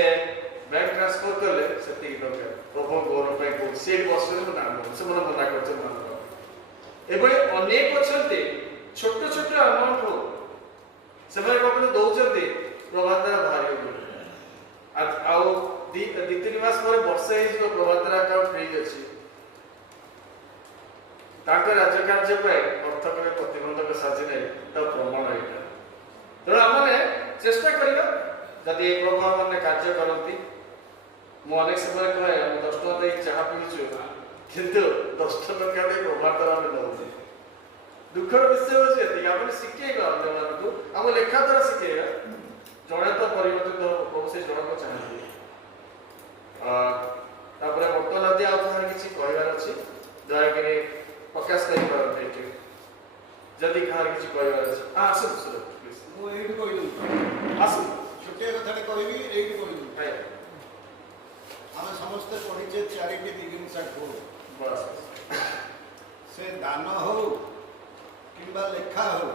ବ୍ୟାଙ୍କ ଟ୍ରାନ୍ସଫର କଲେ ସେତିକି ଟଙ୍କା। ପ୍ରଭୁ ଗୌରବ ପାଇଁ କହୁଛି, ସେଇଠି ବସିଲେ ମୁଁ ନାମ ସେମାନେ ମନା କରୁଛନ୍ତି ମାନଙ୍କ। ଏଭଳି ଅନେକ ଅଛନ୍ତି ଛୋଟ ଛୋଟ ଆମାଉଣ୍ଟରୁ ସେମାନେ କଣ ଦଉଛନ୍ତି ପ୍ରଭାତରା ବାହାରିବ ବୋଲି। ଆଉ 2-3 ମାସ ପରେ ବର୍ଷେ ହେଇଯିବ, ପ୍ରଭାତରା ଆକାଉଣ୍ଟ ଫ୍ରିଜ୍ ଅଛି। ତାଙ୍କ ରାଜ୍ୟ କାର୍ଯ୍ୟ ପାଇଁ ଅର୍ଥ କେବେ ପ୍ରତିବନ୍ଧକ ସାଜି ନାହିଁ, ତାର ପ୍ରମାଣ ଏଇଟା। ତେଣୁ ଆମେ ଚେଷ୍ଟା କରିବା, ଯଦି ଏ ପ୍ରଭୁ ମାନେ କାର୍ଯ୍ୟ କରନ୍ତି। ମୁଁ ଅନେକ ସମୟ କହେ, ଆମେ 10 ଟଙ୍କା ଦେଇ ଚାହା ପିଉଛୁ, କିନ୍ତୁ 10 ଟଙ୍କା ଦେଇ ପ୍ରଭାତର ଆମେ ନେଉଛୁ। ଦୁଃଖର ବିଷୟ ହେଉଛି ଏତିକି, ଆମେ ଶିଖେଇବା ଅନ୍ୟମାନଙ୍କୁ, ଆମ ଲେଖା ଦ୍ୱାରା ଶିଖେଇବା। ଜଣେ ତ ପରିବର୍ତ୍ତିତ ପ୍ରଭୁ ସେ ଜଣକ ଚାହାନ୍ତି। ତାପରେ ବର୍ତ୍ତମାନ ଯଦି ଆଉ କାହାର କିଛି କହିବାର ଅଛି ଦୟାକରି ପ୍ରକାଶ କରିପାରନ୍ତି ଏଠି। ଯଦି କାହାର କିଛି କହିବାର ଅଛି, ଆସନ୍ତୁ ପ୍ଲିଜ୍। ମୁଁ ଏଇଠି କହିଦେଉଛି, ଆସନ୍ତୁ। ଛୋଟିଆ କଥାଟେ କହିବି, ଏଇଠି କହିଦେଉଛି। ଆଜ୍ଞା, ଆମେ ସମସ୍ତେ ପଢିଛେ 4ଟି ଜିନିଷ ହଉ, ସେ ଦାନ ହଉ କିମ୍ବା ଲେଖା ହଉ,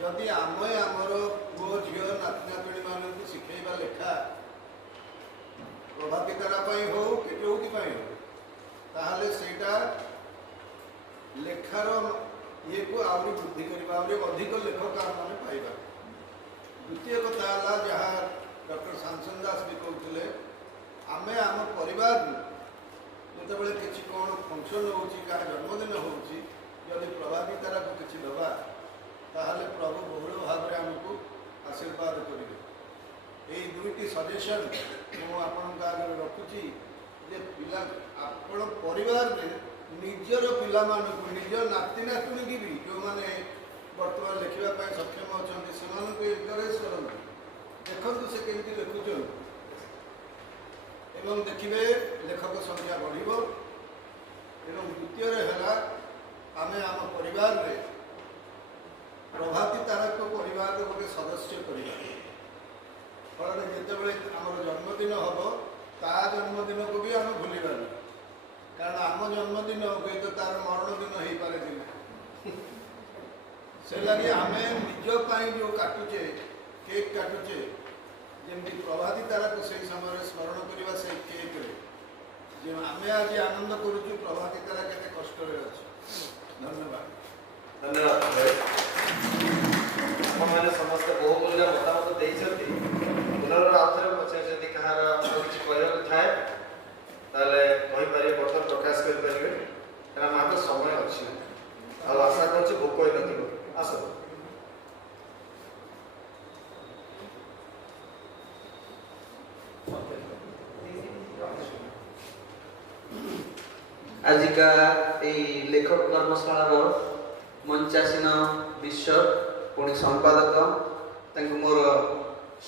ଯଦି ଆମେ ଆମର ପୁଅ ଝିଅ ନାତି ନାତୁଣୀ ମାନଙ୍କୁ ଶିଖେଇବା ଲେଖା, ପ୍ରଭାତିତାରା ପାଇଁ ହଉ କି ଯୋଉଥିପାଇଁ ହଉ, ତାହେଲେ ସେଇଟା ଲେଖାର ଇଏକୁ ଆହୁରି ବୃଦ୍ଧି କରିବା, ଆହୁରି ଅଧିକ ଲେଖକ ଆମମାନେ ପାଇବା। ଦ୍ୱିତୀୟ କଥା ହେଲା, ଯାହା ଡକ୍ଟର ଶାନ୍ତନୁ ଦାସ ବି କହୁଥିଲେ, ଆମେ ଆମ ପରିବାରରୁ ଯେତେବେଳେ କିଛି କ'ଣ ଫଙ୍କସନ୍ ହେଉଛି, କାହା ଜନ୍ମଦିନ ହେଉଛି, ଯଦି ପ୍ରଭାତିତାରାକୁ କିଛି ଦେବା, ତାହେଲେ ପ୍ରଭୁ ବହୁଳ ଭାବରେ ଆମକୁ ଆଶୀର୍ବାଦ କରିବେ। ଏଇ 2ଟି ସଜେସନ୍ ମୁଁ ଆପଣଙ୍କ ଆଗରେ ରଖୁଛି ଯେ ଆପଣ ପରିବାରରେ ନିଜର ପିଲାମାନଙ୍କୁ, ନିଜ ନାତି ନାତୁଣୀକି ବି ଯେଉଁମାନେ ବର୍ତ୍ତମାନ ଲେଖିବା ପାଇଁ ସକ୍ଷମ ଅଛନ୍ତି, ସେମାନଙ୍କୁ ଏନକରେଜ୍ କରନ୍ତୁ। ଦେଖନ୍ତୁ ସେ କେମିତି ଲେଖୁଛନ୍ତି ଏବଂ ଦେଖିବେ ଲେଖକ ସଂଖ୍ୟା ବଢ଼ିବ। ଏବଂ ଦ୍ୱିତୀୟରେ ହେଲା, ଆମେ ଆମ ପରିବାରରେ ପ୍ରଭାତିତାରାକୁ ପରିବାରର ଗୋଟେ ସଦସ୍ୟ କରିବା। ଫଳରେ ଯେତେବେଳେ ଆମର ଜନ୍ମଦିନ ହେବ, ତା ଜନ୍ମଦିନକୁ ବି ଆମେ ଭୁଲିବାନି, କାରଣ ଆମ ଜନ୍ମଦିନ ହୁଏତ ତାର ମରଣ ଦିନ ହେଇପାରେ ଦିନ। से लगे आम निज जो काटुचे केक काटुचे जमी प्रभाती तारा को से समय स्मरण करवा से केक रे आम आज आनंद करुचु प्रभाती तारा केते कष्ट रे अछि। धन्यवाद। धन्यवाद भाई। आपने समस्त बहु मूल्य मतामत देइछथि पुनर आउथरे पछे जदि कहार किछि कहय थाए ताले कहि पारे बर्तन प्रकाश कर परिबे कारण मात्र समय अछि आ आशा करछु भोक होय नथिबो आसो। आजिका लेखक कर्मशालार मंचासीन विश्व पुणी संपादक मोर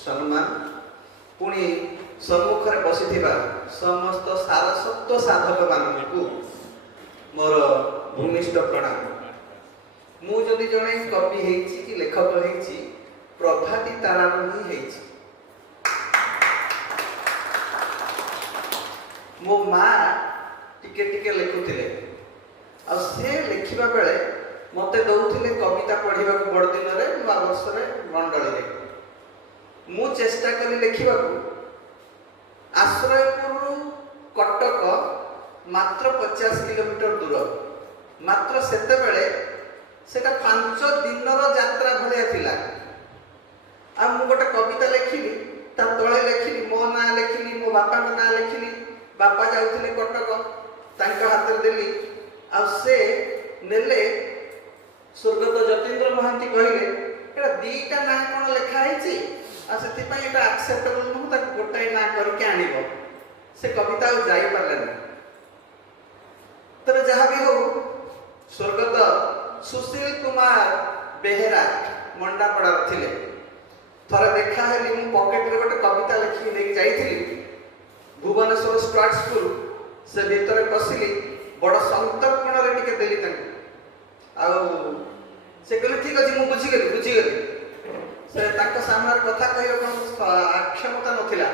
सम्मान पुणी सम्मुख में बसी समस्त सारस्वत साधक मानू मोर भूमिष्ठ प्रणाम। मु जदि जड़े कवि होइछि कि लेखक होइछि प्रभाती तारार ही होइछि। मो माँ टिके टिके लिखुले आ से लिखिबा बेले मते दउथिले कविता पढ़िबा को बड़ दिन रे नुआ वर्ष रे मंडली रे मु चेष्टा करी लिखिबा को आश्रयपुर कटक मात्र 50 किलोमीटर दूर मात्र सेते बेले सेटा 5 दिनर यात्रा भलिया थिला। आ मु गोटे कविता लिखिली ता तळे लिखिली मो ना लिखिली मो बापा को ना लिखिली बापा जाउथिले कटक तांका हाथ देली आ से नेले स्वर्गत जतीन्द्र महांती कहले एटा दीटा ना कोन लेखा हैछि आ सेति पई एटा एक्सेप्टेबल नु ताक गोटाई ना करके आनिबो से कविता जाई पारलेन। तबे जहा भी हो स्वर्गत सुशील कुमार बेहेरा मंडापड़ा थिले थरे देखा हेली मु पॉकेट रे गोटे कविता लिखि नै जाईथिली भुवनेश्वर स्टार्ट स्कूल से भीतर पसिली बड़ संतर्पण रे टिके देली तक आ से कहले ठीक अछि मु बुझी गेली से ताक सामने कथा कहयो कोन अक्षमता नथिला।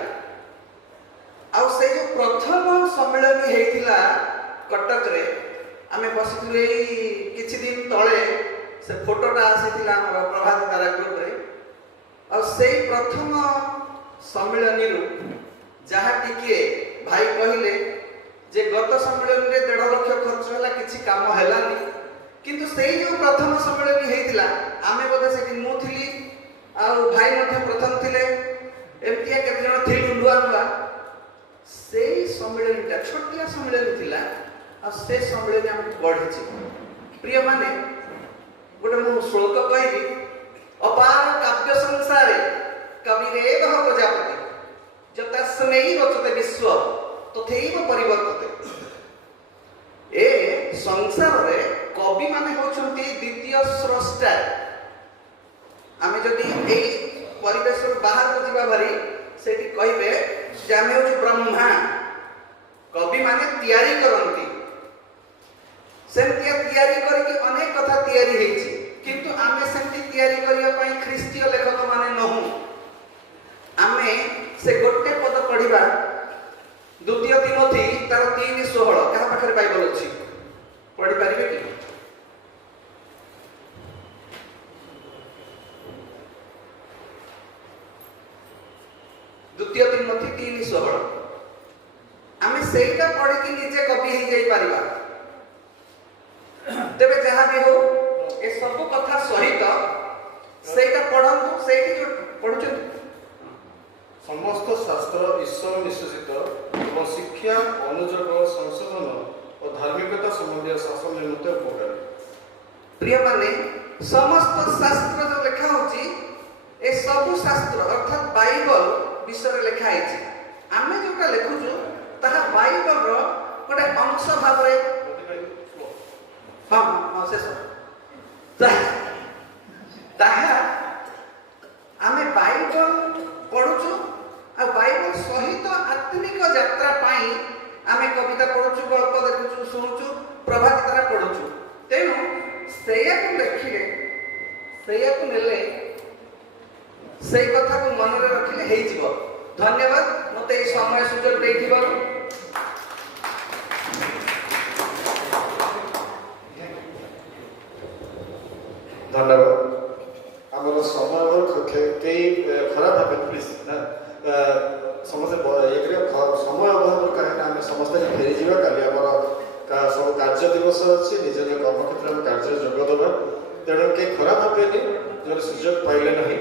आ से जो प्रथम सम्मेलन हेतिला कटक रे आमे बसिथु एई किछि दिन तळे से फोटोटा आसीथिला हमर प्रभात तारा ग्रुप रे आ सेई प्रथम सम्मेलन रु जहा टिके भाई कहले जे गत सम्मेलन रे 1.5 लाख खर्च होला किछि काम हेलानी किंतु सेई जो प्रथम सम्मेलन हेतिला आमे बोधे सेठी मु थिली आ भाई मध्ये प्रथम थिले एमतिया केते जण थिलु नुआ नुआ सेई सम्मेलनटा छोटिया सम्मेलन थिला आ से सम्मेलन हम गढिछि। प्रिय माने गोटे मु श्लोक कहबी अपार काव्य संसारे कवि रे बह प्रजापति जतस्मै रचते विश्व तथैव परिवर्तते। ए संसार रे कवि माने होछंती द्वितीय स्रष्टा। आमे जदि एई परिवेश बाहर को जिबा भारी सेठी कहबे जे आमे होछु ब्रह्मा कवि माने तयारी करंती सेमतिया तयारी करके अनेक कथा तयारी हेछि किंतु आमे सेमति तयारी करिया पई ख्रीस्टीय लेखक माने नहु। आमे से गोटे पद पढ़िबा द्वितीय तिमोथी तार 3:16 कहा पाखरे बाइबल अछि पढ़ि पारिबे कि द्वितीय तिमोथी 3:16 आमे सेटा पढ़ि कि निजे कवि हे जाई पारिबा। तेबे जहा भी हो ए सब कथा सहित सेटा पढ़ंतु सेठी जो पढुछन समस्त शास्त्र ईश्वर निश्चित और शिक्षा अनुयोग संशोधन और धार्मिकता संबंधी शासन निमित्त उपकारी। प्रिय माने समस्त शास्त्र जो लिखा होची ए सब शास्त्र अर्थात बाइबल विषय लिखा है आमे जोटा लिखुछु ताहा बाइबल रो गोटे अंश भाव रे हां से ताहा आमे बाइबल पढुछु आ बाइबल सहित आत्मिक यात्रा पाई आमे कविता पढुछु गल्प देखुछु सुनुछु प्रभात तारा पढुछु तेनु सेया को देखिले सेया को नेले सेई कथा को मन रे रखिले हेइ जीव। धन्यवाद मते ए समय सुযোগ देथिबारु। ଧନ୍ୟବାଦ। ଆମର ସମୟ କେହି ଖରାପ ଭାବେନି ପ୍ଲିଜ୍ ନା ସମସ୍ତେ ଇଏ କରିବା ସମୟ ଅଭାବରୁ କାହିଁକିନା ଆମେ ସମସ୍ତେ ଫେରିଯିବା। କାଲି ଆମର ସବୁ କାର୍ଯ୍ୟ ଦିବସ ଅଛି, ନିଜ ନିଜ କର୍ମକ୍ଷେତ୍ରରେ ଆମେ କାର୍ଯ୍ୟରେ ଯୋଗ ଦେବା। ତେଣୁ କେହି ଖରାପ ଭାବେନି, ଯଦି ସୁଯୋଗ ପାଇଲେ ନାହିଁ